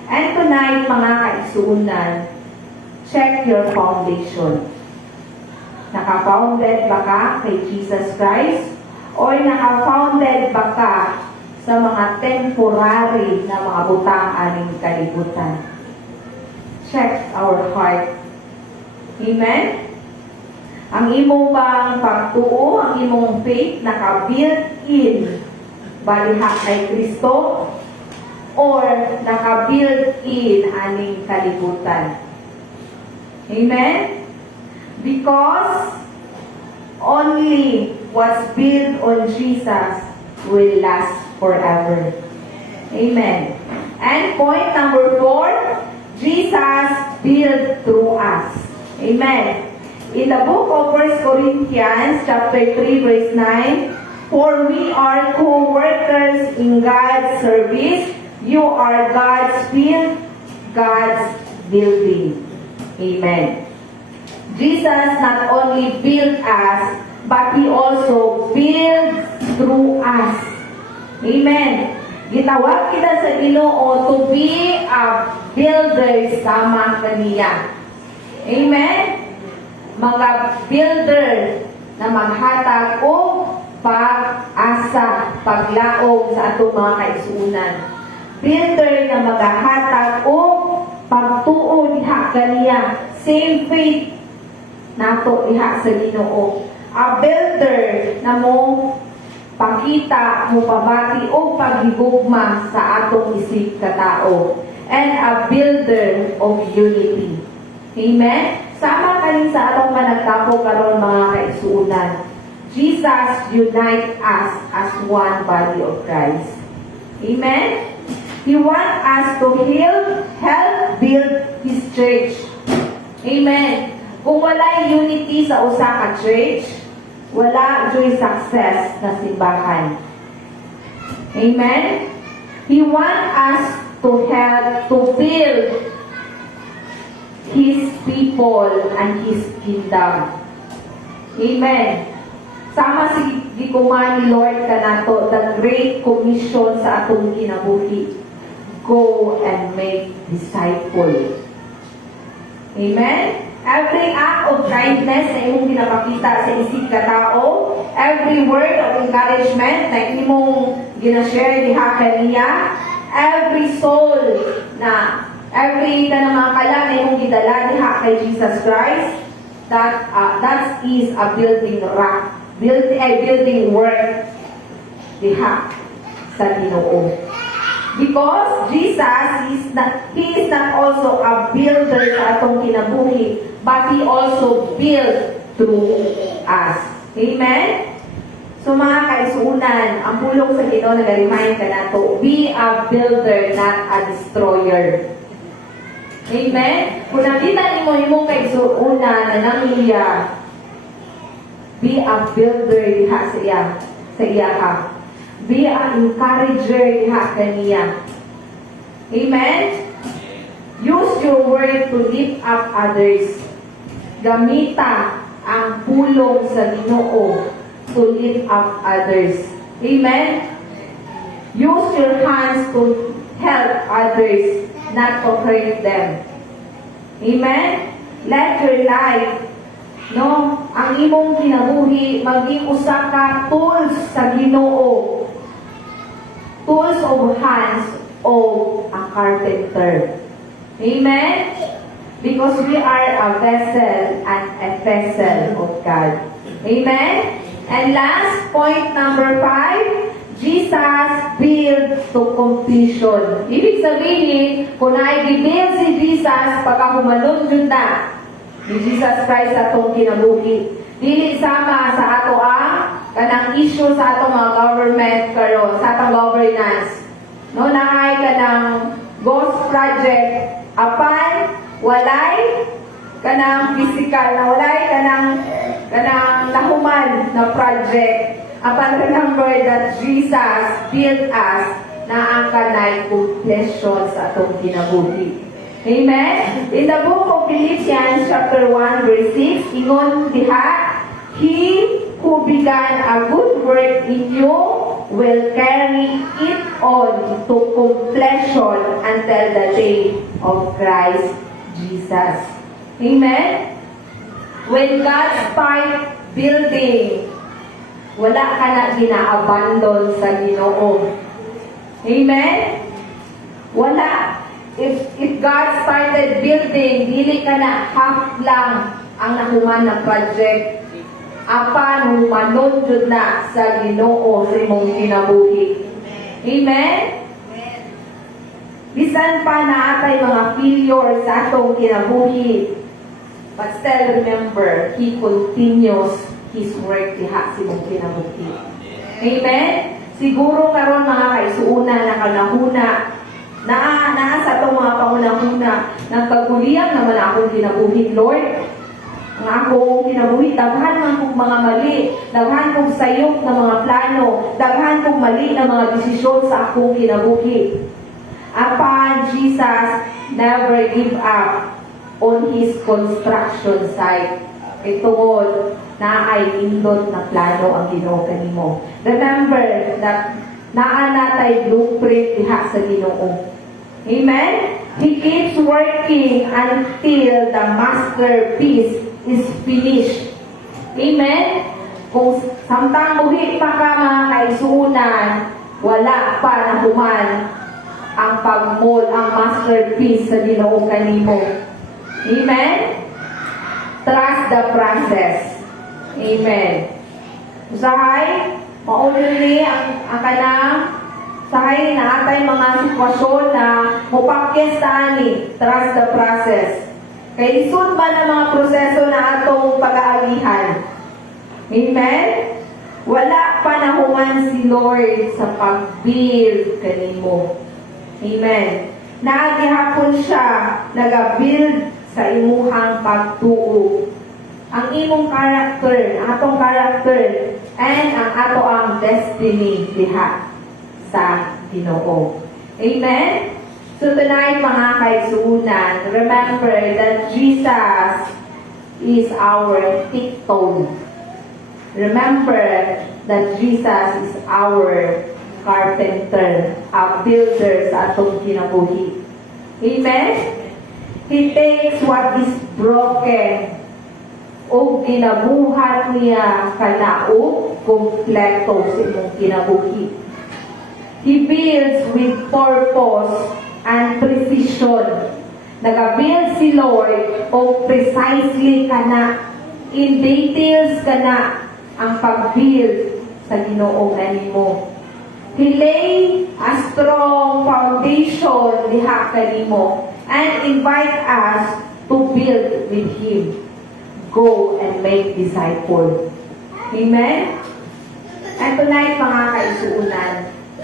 And tonight mga kaigsuonan, check your foundation. Naka-founded ba ka kay Jesus Christ? O naka-founded ba ka sa mga temporary na mga butang aning kalibutan? Check our heart. Amen? Ang imong bang pagtuo, ang imong faith, naka-built-in ba diha kay Kristo? Or naka-built-in aning kalibutan? Amen? Because only what's built on Jesus will last forever. Amen. And point number 4, Jesus built through us. Amen. In the book of 1 Corinthians chapter 3 verse 9, "For we are co-workers in God's service. You are God's field, God's building." Amen. Jesus not only built us, but He also built through us. Amen. Gitawag kita sa Ginoo to be a builder sama kaniya. Amen. Mga builder na maghatag o pag-asa, paglaog sa atong mga kaigsuonan. Builder na maghatag o pagtuo diha kaniya. Same faith nato diha sa Ginoo. A builder na mo pakita, mo pabati o paghigugma sa atong isip katao. And a builder of unity. Amen? Sama kani sa atong managtapo karon mga kaigsuonan. Jesus unite us as one body of Christ. Amen? He wants us to help build His church. Amen. Kung wala unity sa usa ka church, wala joy success na simbahan. Amen? He wants us to help to build His people and His kingdom. Amen. Sama si gikuman ni Lord kanato the great commission sa atong kinabuhi. Go and make disciples. Amen. Every act of kindness na imong ginapakita sa isig ka tao, every word of encouragement na imong ginashare diha kaniya, every soul na every ka mga kalang na imong gidala diha kay Jesus Christ, that is a building rock, building work diha sa Ginoo. Because Jesus He is not also a builder sa atong kinabuhi, but He also built through us. Amen? So mga kaisunan, ang pulong sa Ginoo nag-remind ka nato, be a builder, not a destroyer. Amen? Kung nakita ni mo imong kaisunan na nangiya, be a builder diha sa iya ka. Be an encourager diha kaniya. Amen? Use your word to lift up others. Gamita ang pulong sa Ginoo to lift up others. Amen? Use your hands to help others, not to hurt them. Amen? Let your life, ang imong kinabuhi maging usa ka tools sa Ginoo. Tools of hands of a carpenter. Amen? Because we are a vessel and a vessel of God. Amen? And last, point number 5, Jesus built to completion. Ibig sabihin, kung na-build si Jesus, pagkahumalon yun na, ni Jesus Christ atong kinabuhi. Dili sama sa ato ang kanang issue sa atong mga government karon, sa atong governance. No, naay kanang ghost project apan walay kanang physical na walay kanang nahuman na project. Apan remember that Jesus built us na ang kanay completion sa atong kinabuhi. Amen? In the book of Philippians chapter 1 verse 6, ingon diha, He who began a good work in you will carry it on to completion until the day of Christ Jesus. Amen? When God start building, wala ka na gina-abandon sa Ginoo. Amen? Wala. If God started building, dili ka na half lang ang nahuman na project. Apan humanon jud na sa Ginoo sa imong kinabuhi. Amen? Bisan pa naatay mga failure sa atong kinabuhi, but still remember, He continues His work diha sa imong kinabuhi. Amen? Siguro karon mga kaisuuna na kanahuna, naa sa itong mga pangunahuna ng kaguliyang naman akong kinabuhi, Lord. Ang akong kinabuhi, daghan man kong mga mali, daghan kong sayop na mga plano, daghan kong mali na mga desisyon sa akong kinabuhi. Apan, Jesus never give up on His construction site. Itungod na ay indot na plano ang Ginoo kanimo. Remember that naa natay blueprint diha sa Ginoo. Amen? He keeps working until the masterpiece is finished. Amen? Kung samtang buhi pa ka mga kaisunan, wala pa nahuman ang pagmol, ang masterpiece sa Ginoo kanimo. Amen? Trust the process. Amen. Usahay, maulil ni ang kanang sahay na atay mga sitwasyon na mupakis ta ani, trust the process. Kay isun ba na mga proseso na atong pag-aagihan? Amen? Wala pa nahuman si Lord sa pag-build kanimo. Amen. Naagihapon siya nag-build sa imuhang pagtuo. ang imong character, ang atong character, and ang ato ang destiny diha sa Ginoo. Amen? So tonight, mga kaigsuunan, remember that Jesus is our tiptoe. Remember that Jesus is our carpenter, a builder sa atong kinabuhi. Amen? He takes what is broken o ginabuhat niya kanaog kompleto sa imong kinabuhi. He builds with purpose and precision. Nag-build si Lord o precisely kana, in details kana ang pag-build sa Ginoo kanimo. He lay a strong foundation diha kanimo and invite us to build with Him. Go and make disciples. Amen? And tonight, mga kaisuunan,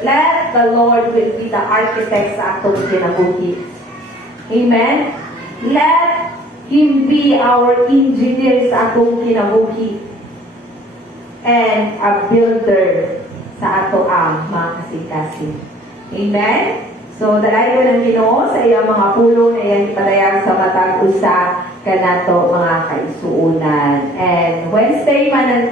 let the Lord will be the architect sa atong kinabuhi. Amen? Let Him be our engineer sa atong kinabuhi and a builder sa ato ang mga kasing-kasing. Amen? So, dalay ko ng Ginoo sa iyang mga pulo na iyang ipadayag sa matag usa kanato mga kaisuunan. And Wednesday man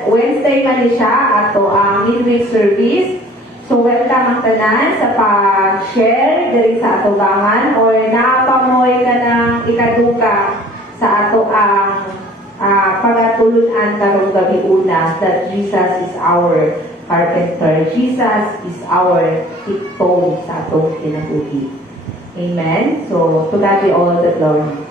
ni siya ato ang midweek service. So, welcome ang tanan sa pag-share diri sa ato gangan or naapamoy ka ng ikaduka sa ato ang pagatulunan karong gabi una that Jesus is our carpenter. Jesus is our tiptoe sa atong kinabuhi. Amen? So, to God be all the glory.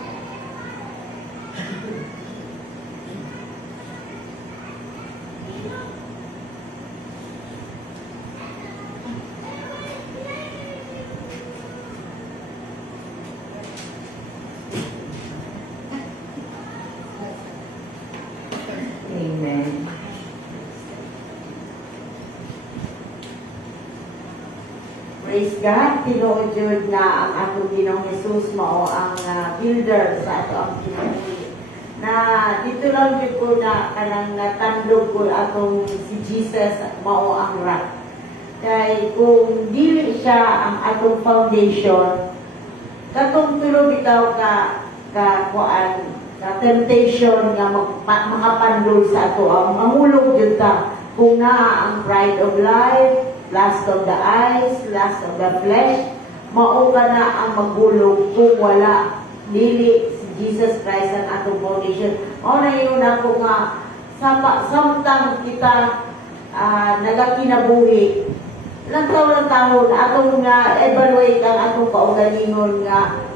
Amen. Praise God, tinuod jud na ang atong Ginoong Jesus mao ang builder sa ato ang kinabuhi. Na dito lang jud ko na kanang natandog ko atong si Jesus mao ang rock. Kay kung dili siya ang atong foundation, katong tulo bitaw ka kuan ka temptation nga makapandol sa ato ang mamulog jud ta kung naa ang pride of life, lust of the eyes, lust of the flesh, mao ka na ang magulog kung wala dili si Jesus Christ ang atong foundation. Mao na yun ako nga samtang kita nagakinabuhi lang taon atong nga evaluate ang atong kaugalingon nga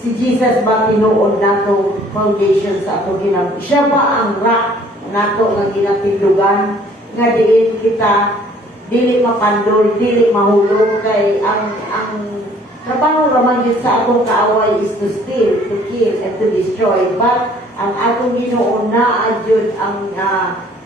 si Jesus ba tinuod nato foundation sa atong kinabuhi. Siya ba ang rock nato nga ginapindugan nga diin kita dili mapandol, dili mahulog kay ang trabaho raman yun sa atong kaaway is to steal, to kill, and to destroy. But ang atong Ginoo naa jud ang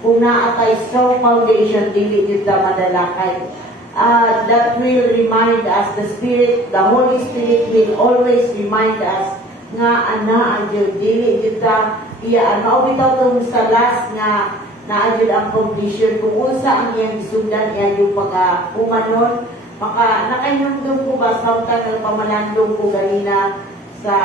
kung naatay strong foundation dili jud ta madalakay. That will remind us, the Holy Spirit will always remind us nga ana jud dili jud ta iya mao bitaw tong sa last nga naayod ang condition kung unsa ang iyang gisundan niya yung pag-umanon. Nakainumdum ko ba sa nagpamalandong ko ganina sa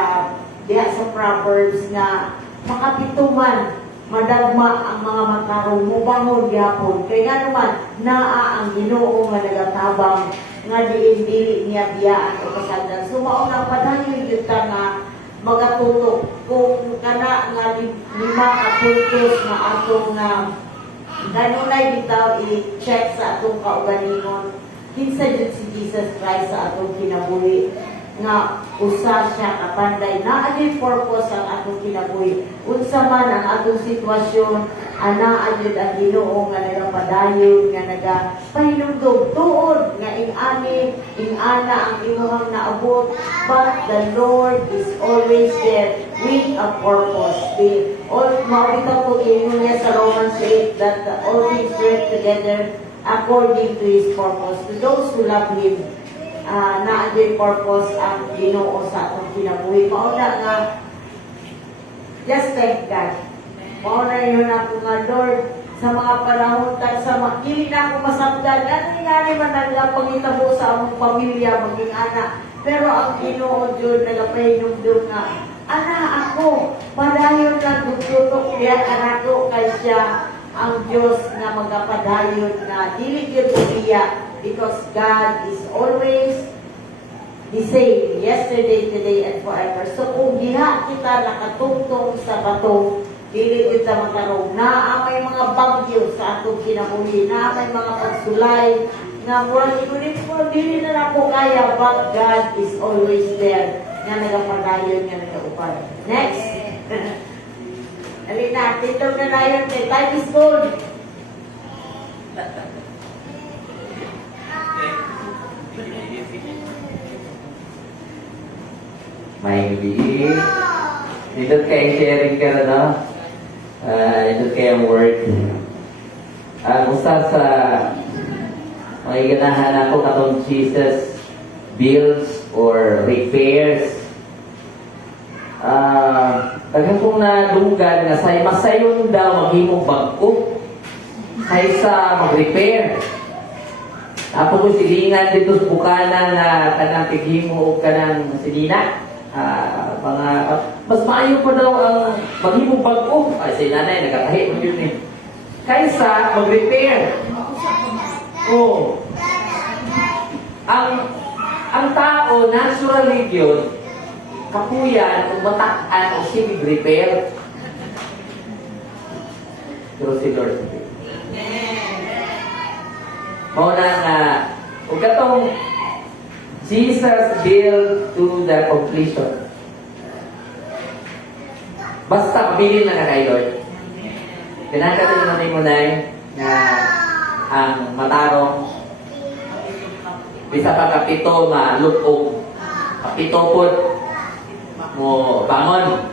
diha sa Proverbs na makapituman madagma ang mga matarong mubangon gyapon kay nga naman naa ang Ginoo nga nagatabang nga diin-dili niya biyaan o kasandan. So mao nang padayon gyud ta nga magatutok kung kana nga lima ka puntos nga atong ganunay bitaw i-check sa atong kaugalingon. Kinsa jud si Jesus Christ sa atong kinabuhi nga usa siya kapanday naa jud purpose ang atong kinabuhi. Unsa man ang atong sitwasyon, ana jud ang Ginoo nga nagapadayon nga nagapahinumdog tuod nga ing-ana ang imuhang naabot, but the Lord is always there with a purpose. Maurita po inyo niya sa Romans 8 that all things work together according to His purpose. To those who love Him, na ang purpose ang Ginoo sa atong kinabuhi. Mauna nga, just thank God. Mauna yun ako nga, Lord, sa mga panahon tag sa makili na ako masabdan, ano nga naman ang pangitabo sa among pamilya, maging anak. Pero ang Ginoo Diyos, nagapahinumdum nga, anak ako, padayon lang gututok niya, anak ko, kay siya ang Diyos na magapadayon na dili yun umiya, because God is always the same, yesterday, today, and forever. So kung diha kita nakatungtong sa bato, dili yun sa matarong, na may mga bagyo sa atong kinabuhi, na may mga pagsulay, nga murag ikulit mo, dili na na po kaya, but God is always there, nga nagapadayon, nga nagaupan. Next! Alina, titog na dayon kay time is gold. May gabi. Dito kayo sharing ka na, no? Ito kayo ang word. Usa sa mga ganahan ako katong Jesus builds or repairs. Daghang kong nadunggan nga say masayon daw maghimong bag-o kaysa mag-repair. Apo ko silingan dito sa bukana nga kanang pighimo o kanang silina. Mas maayo pa daw ang maghimong bag-o. Ay, si nanay, nagkatahi mo yun eh. Kaysa mag-repair. Oh. Ang tao, naturally yun, kapuyan, kung mataan o sige repair. Pero si Lord. Mauna nga, kung katong Jesus built to the completion. Basta pabilin na kay Lord. Pinagkatuloy na ni mo na ang matarong bisa pa kapito malupog. Kapito po mo bangon.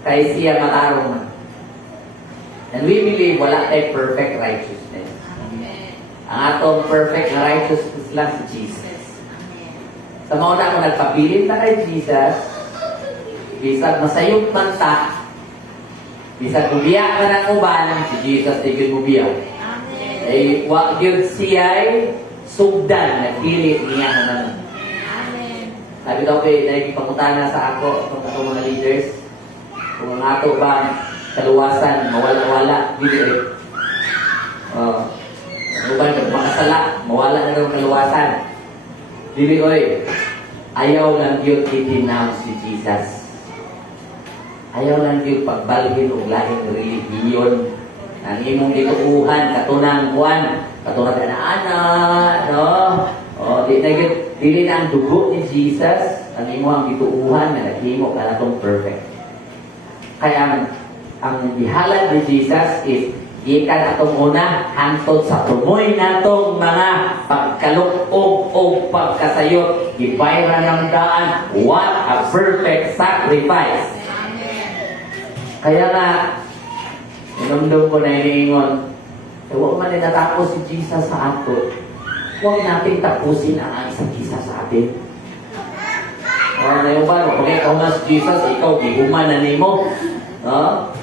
Kay siya matarong na. And we believe wala tayo perfect righteousness. Ang atong perfect na righteousness lang si Jesus. Sa mauna ako nagpabilin na kay Jesus, bisag masayog man ta, bisag mubiya ka ng uban, si Jesus tigil mubiya. Ay, wag yun siya'y sugdan, nagpili niya ka naman. Sabi daw ko, nagpangutana sa ako, itong mga leaders, kung ang ato bang kaluwasan, mawala-wala, dili rin. Uban, makasala, mawala na ng kaluwasan. Dili oy, ayaw lang yun itinaw si Jesus. Ayaw lang yun pagbalhin o lahing relihiyon. Ang imong ituuhan, katunang kuwan, katunang ana-ana, no? O, dili na ang dugo ni Jesus, ang imong ituuhan na naghimo ka na itong perfect. Kaya ang bihalad ni Jesus is ikan atong una hangtod sa tumoy natong mga pagkalukog o pagkasayot gibayran ng daan. What a perfect sacrifice. Kaya nga inumdum ko na iniingon, huwag man natapos si Jesus sa ato, huwag natin tapusin ang isang Jesus sa atin. Na yung ba, pag ikaw na si Jesus, ikaw gihuman na nimo.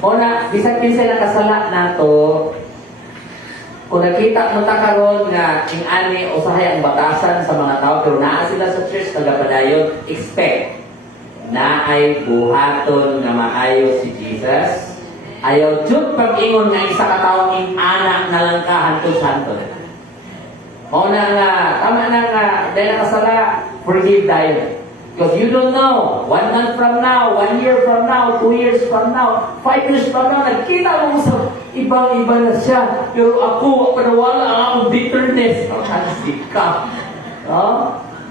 O na, bisag pinsa na kasala na to, kung nakita mo ta karon nga ing ani usahay ang batasan sa mga tao, pero naa sila sa church nagapadayon, expect na ay buhaton nga maayo si Jesus. Ayaw jud pag-ingon nga isa ka tawo ing anak na lang ka hantod-hantod. Mao na nga, tama na nga, dahil nakasala, forgive tayo. Because you don't know, 1 month from now, 1 year from now, 2 years from now, 5 years from now, nagkita mo sa ibang-iba na siya. Pero ako, panawala ang akong bitterness. Ang ka.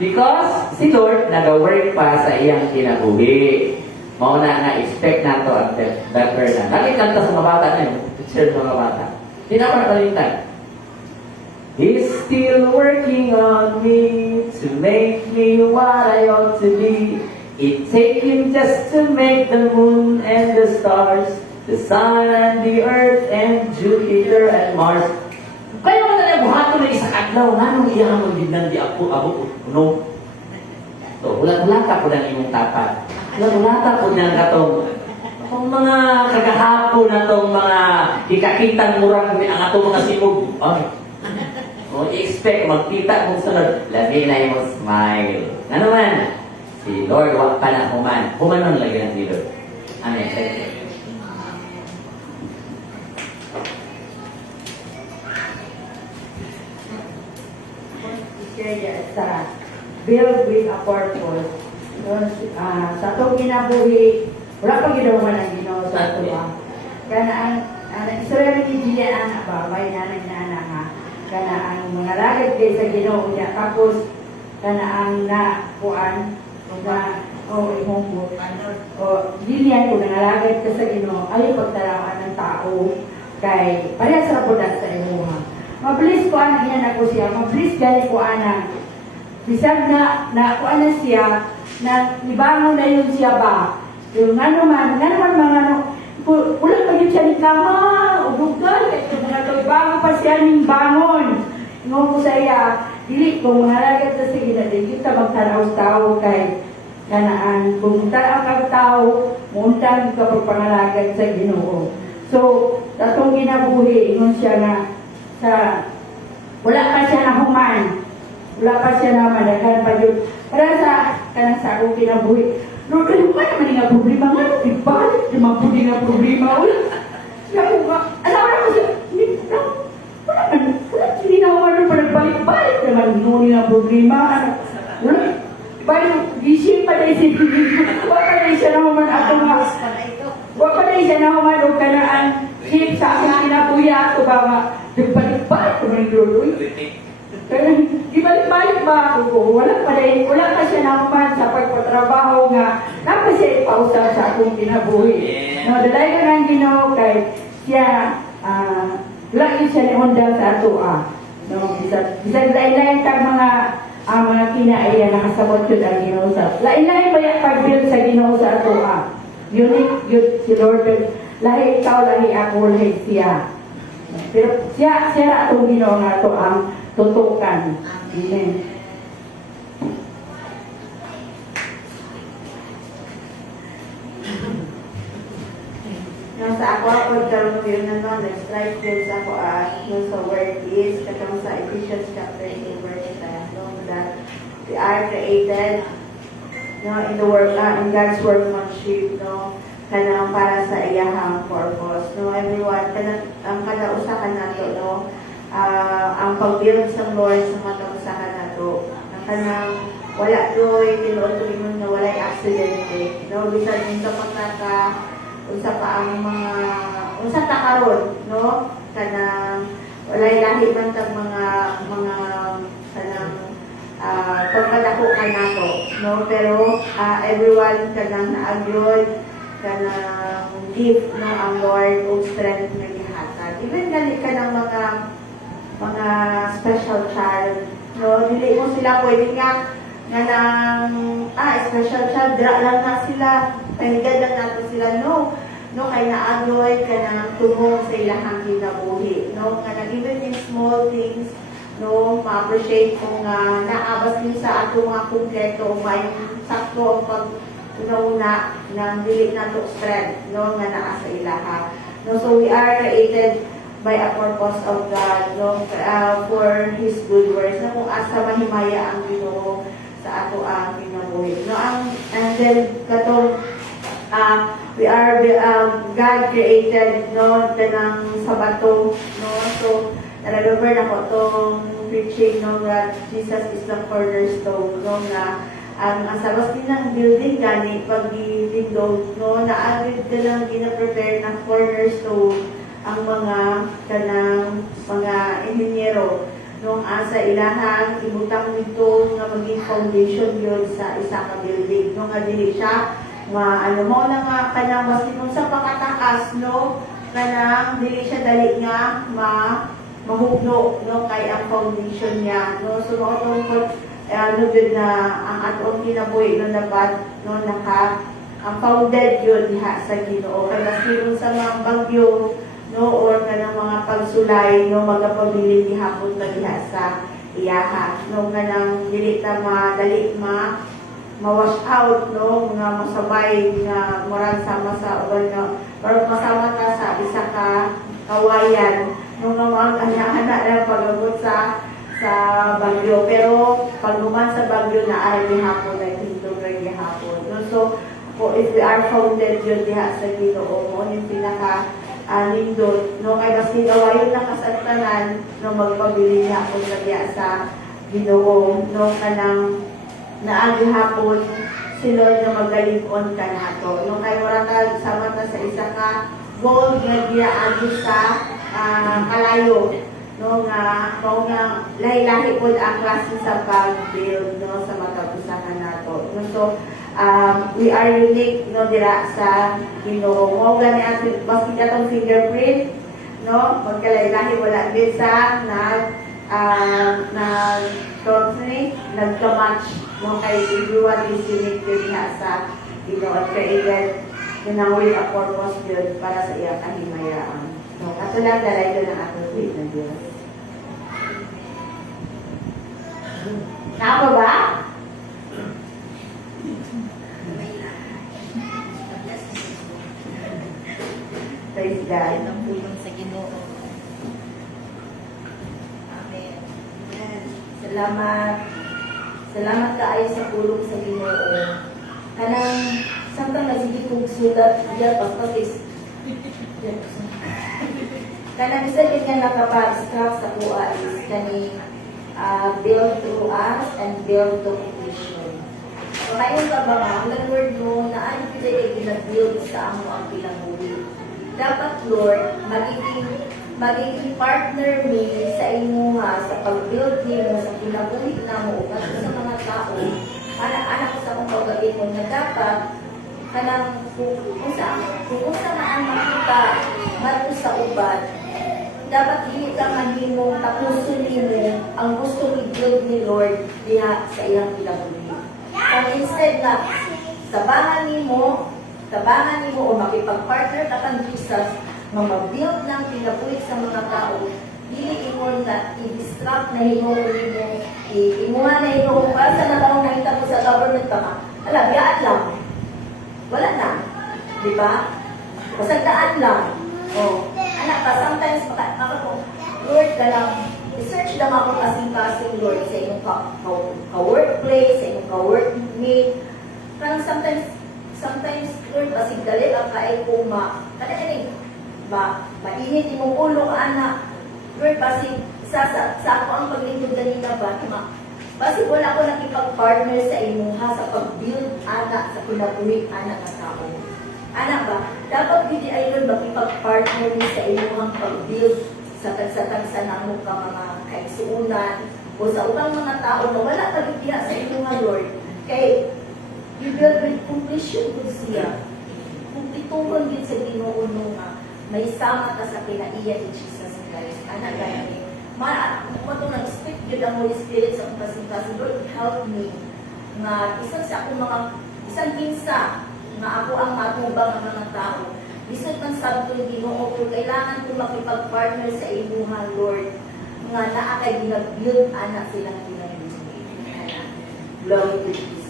Because si Lord nag-work pa sa iyang kinabuhi. Mauna nga, expect na to at better na. Lagi kanta sa mga bata na yun. Picture sa mga bata. Hindi na ako nakalimutan. He's still working on me to make me what I ought to be. It takes him just to make the moon and the stars, the sun and the earth and Jupiter and Mars. Kaya mo na nabuhato na isang adlaw, nanong iyahan mo din di ako, no? So, ulat-ulata po ng imong tapat. Ulat-ulata po ng katong Kung mga kagahapon na tong mga ikakitang murag ang atong mga simog. Oh, i-expect magkita kung sunod. Labi na yung smile. Ano man? Si Lord, wak pa na human. Humanon lagi ng si Lord. Amen. Share sa build with a purpose. So, sa itong kinabuhi, wala pa ginawa ng Ginoo sa ito. Kana ang Israel ni Gina anak ba, may nanay na anak ha. Kana ang mga lagad kay sa Ginoo niya. Tapos, kana ang nakuan, imong mo. O, dilihan ko nangalagad ka sa Ginoo, ayaw pagtarawan ng tao kay parehas sa budat sa imo ha. Mabilis ko anak yan ako siya, mabilis gani ko anak. Bisag na kuan na siya, na ibangon na yun siya ba? Yung ano man mga ano, ulang pa yun siya ni kama, udugal, ito mga to, bago pa siya ning bangon. Ingon ko sa iya, dili ko mga lagat sa sige na din, kita magtanaw-tao kay kanaan, kung tanaw kag tao, muntang ka pagpangalagat sa Ginoo. So, tatong ginabuhi, ingon siya na, wala pa siya na human. Wala pa siya na madagan pa yun. Para sa kanang sa akong kinabuhi. Lord, ano ba naman nga problema nga? Ibalik naman po din ang problema. Alam mo siya, wala hindi na human pa nagbalik-balik naman nuni ang problema. Wala, balik, gising pa na isip. Wala pa na siya na human ako nga. Wala pa na siya na human o kanaan. Hip sa aking kinabuhi ako ba nga. Nagbalik-balik naman yung Lord. Kaya, ibalik-balik ba ako? Wala pa siya naman sa pagpatrabaho nga. Dapat siya ipausap sa akong kinabuhi. No, dalay ka ng Ginoo kay siya, lagi siya ni Honda sa ato. No, bisag lain-lain kang mga kinaiya nakasabot yun ang Ginoo sa. Lain-lain ba yung pag-build sa Ginoo sa ato? Unique yun si Lord. Lahi ikaw, lahi ako, lahi siya. Pero siya atong Ginoo nga ito ang tutukan. Amen. Sa ako karon yun na nag-strike yun sa ako yung sa word is katong sa Ephesians chapter 8 verse 10 that we are created in the work in God's workmanship kanang para sa iyahang purpose everyone kada usa ka nato ang pag-build sa Lord sa matang usa ka nato kanang wala doy tinuod ko ingon nga walay aksidente bisan din sa pagkaka unsa pa ang mga unsa ta karon kanang walay lahi man tag mga kanang pagpadako ka nato pero everyone kanang naagyod kanang give ang Lord og strength nga gihatag even gali kanang mga special child dili mo sila pwede nga nang special child dra lang na sila panigad lang nato sila kay naagoy ka nang tumong sa ilahang kinabuhi kanang even in small things ma-appreciate kung naabas din sa ato mga kumpleto may sakto ang pag-una ng dili nato strength nga naa sa ilaha so we are created by a purpose of God for His good works kung asa mahimaya ang Ginoo sa ato ang kinabuhi and then katong we are God created tanang sabato so nalagover na ko tong preaching that Jesus is the cornerstone nga ang sabas din ng building gani pag di-window na-agreed ka lang gina-prepare ng cornerstone ang mga kanang mga enhinyero nung asa ilahan ibutang nito nga maging foundation yun sa isa ka building nga dili siya mo na nga kanang mas sa pakataas kanang dili siya dali nga mahugno kay ang foundation niya so mo tungkol good na ang atong kinabuhi dapat ang founded yun diha sa Ginoo kay mas sa mga bagyo or kanang mga pagsulay magapabilin dihapon ka diha sa iyaha kanang dili ta madali mawash out, no, mga masabay nga murag sama sa uban nga pero masama ka sa isa ka kawayan nung nga ana-ana na pag-abot sa bagyo, pero pag human sa bagyo na ay gihapon na hindog na gihapon, no? So if we are founded yun diha sa Ginoo mo yung pinaka nindot, no, kay basi gawayon na kasantanan no magpabili niya ako sa diha sa Ginoo, no, kanang naagi hapon si Lord na magaling-on ka nato. Nung kay wala ka sama ta sa isa ka gold nga giyaagi sa kalayo. No nga lahi-lahi pod ang klase sa pag-build, no, sa matapusahan nato. No, so we are unique, no, dira sa Ginoo. Mo gani atin basta katong fingerprint, no, magkalay-lahi wala din sa nagka-match, no, kay everyone is unique din nga sa Ginoo at created na with a purpose yun para sa iyang kahimayaan. No, katulad na rin ang atong faith na Diyos. Napa ba? Praise God. Ang tulong sa Ginoo. Amen. Salamat. Salamat kaayo sa tulong sa Ginoo. Kanang samtang nasigi kong sulat, diya pagkakis. Kanang isa din nga nakapag-strap sa kuha is kani build through us and build to completion. So ngayon ka ba nga, ang Lord mo na ano kita i-build sa amo ang pinangulit. Dapat Lord, magiging partner mi sa imo sa pag-build nimo sa kinabuhi namo at sa mga tao. Anak ko sa akong paggabi mo na dapat kanang kung saan ang makita mato sa uban, dapat hindi ka mahimong tapusin nimo ang gusto i-build ni Lord diha sa iyang kinabuhi. Kung instead na tabangan nimo o makipag-partner ka kang Jesus na mag-build ng kinabuhi sa mga tao, dili ingon na i-distract na himo imuha na himo kung para sa nataong nakita ko sa government ka biyaan lang. Wala na. Di ba? Pasagdaan lang. Anak ka, sometimes Lord ka lang, i-search lang ako kasing-kasing Lord sa inyong ka-workplace, sa inyong ka-workmate. Parang sometimes Lord, pasigdali ang kaay kuma. Kaya mainit imong ulo ka, anak. Lord, sa ako ang paglingkod ganina ba? Basi wala ko nakipag-partner sa imo sa pag-build anak sa pinabuhi anak na tao. Anak ba? Dapat hindi ay Lord makipag-partner ni sa imo ang pag-build sa tagsa-tagsa na mo ka mga kaigsuunan o sa ubang mga tao na wala pagbibiya sa imo nga Lord. Kay you build with completion ko siya. Kung itugon din sa Ginoo nga may sama ka sa kinaiya ni Jesus Christ. Anak gani. Matong nag-speak yun ang Holy Spirit sa akong kasing-kasing, Lord, help me nga isang kinsa nga ako ang matubang ng mga tao. Bisod man sabto yung Ginoo, kung kailangan ko makipag-partner sa imuha, Lord, nga naa kay ginag-build anak silang ginag-build. Glory to Jesus.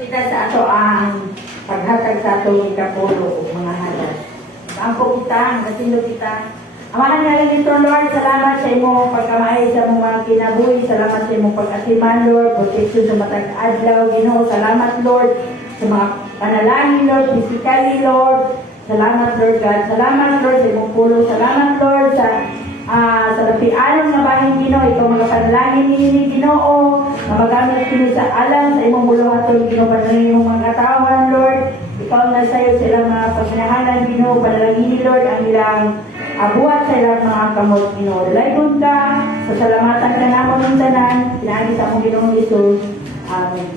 Kita sa ato ang paghatag sa atong ikapulo o mga halal. Ampo kita, nasino kita. Amahan nga rin ito, Lord, salamat sa imo pagkamay sa mga kinabuhi, salamat sa imo pag-atiman, Lord, protection sa matag adlaw, Ginoo, salamat, Lord, sa mga panalangin, Lord, physically, Lord, salamat, Lord God, salamat, Lord, sa imong pulo, salamat, Lord, sa lapianon na bahin, Ginoo, ikaw mga panalangin ni Ginoo, na magamit kini sa alam sa imong buluhaton, Ginoo, panalangin imong mga katawan, Lord, ikaw na sa'yo silang mga pagnahalan, Ginoo, panalangin, Lord, ang ilang abuhat sa ilang mga kamot, Ginoo. Dalaygon ka, pasalamatan ka namon ng tanan, pinaagi sa among Ginoong Hesus. Amen.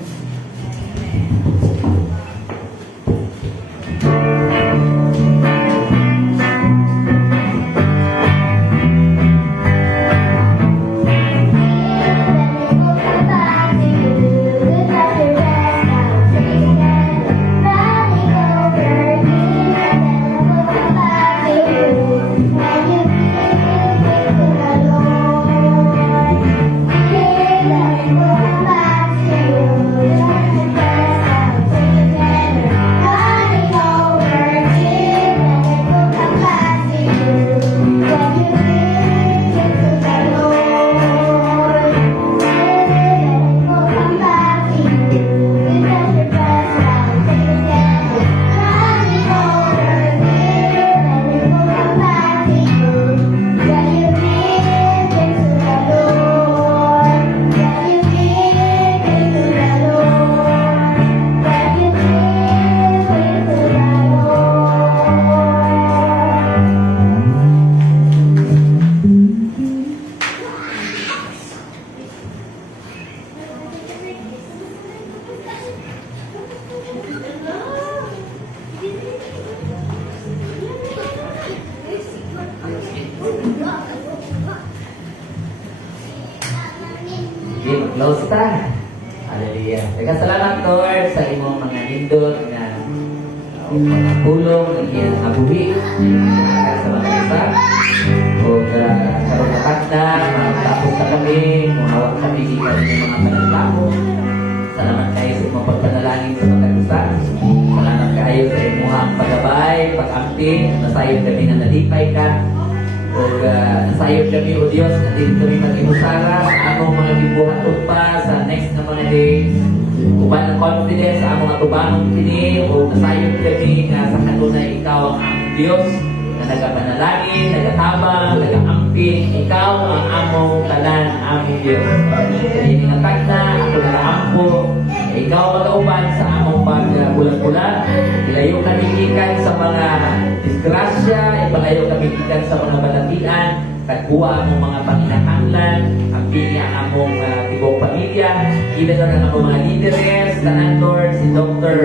Close ta. Hallelujah. Nagkasalamat, Lord, sa imong mga nindot na mga pulong ng iyong nabuhi sa mga isa. O karong kakanda, tapos na kami, muhawak kami ikan ng mga panaglaho. Salamat kayo sa imong pagpanalangin sa mga isa. Salamat kayo sa imong paggabay, pag-amping, nasayod kami na nalipay ka. O nasayod kami, O Diyos, na din kami mag-imusara sa among mga gibuhaton pa sa next na mga days. Uban ng confidence sa among atubangong kini, o nasayod kami nga sa kanunay ikaw ang among Diyos, na nagapanalangin, nagatabang, nagaamping, ikaw ang among tanan, among Diyos. Kaya ningatag na, ako nagaampo, ikaw mag-auban sa among pagbulat-bulat, ilayo kami ikan sa mga disgrasya, ipalayo kami ikan sa mga balatian, tagbuha ang mga panginahanglan, ang pili ang among tibok pamilya, even ang among mga leaders, tanan Lord, si Dr.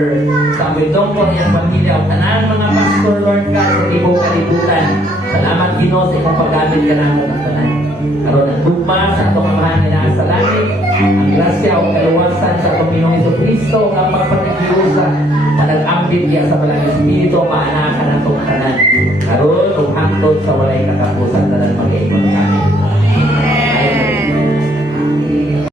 Samuel Dongko, iyang pamilya, o tanan mga pastor Lord ka sa tibok kalibutan. Salamat Ginoo sa imong paggamit ka namo ng tanan. Karon ang dugma sa atong amahan nga sa langit, ang grasya o kaluwasan sa atong Pinoong Jesucristo, ang pagpapatigiusa, na nag-ambit niya sa Balang Espiritu, maanakan ang tanan. Karon ug hangtod sa walay katapusan tanan mag-iingon kami.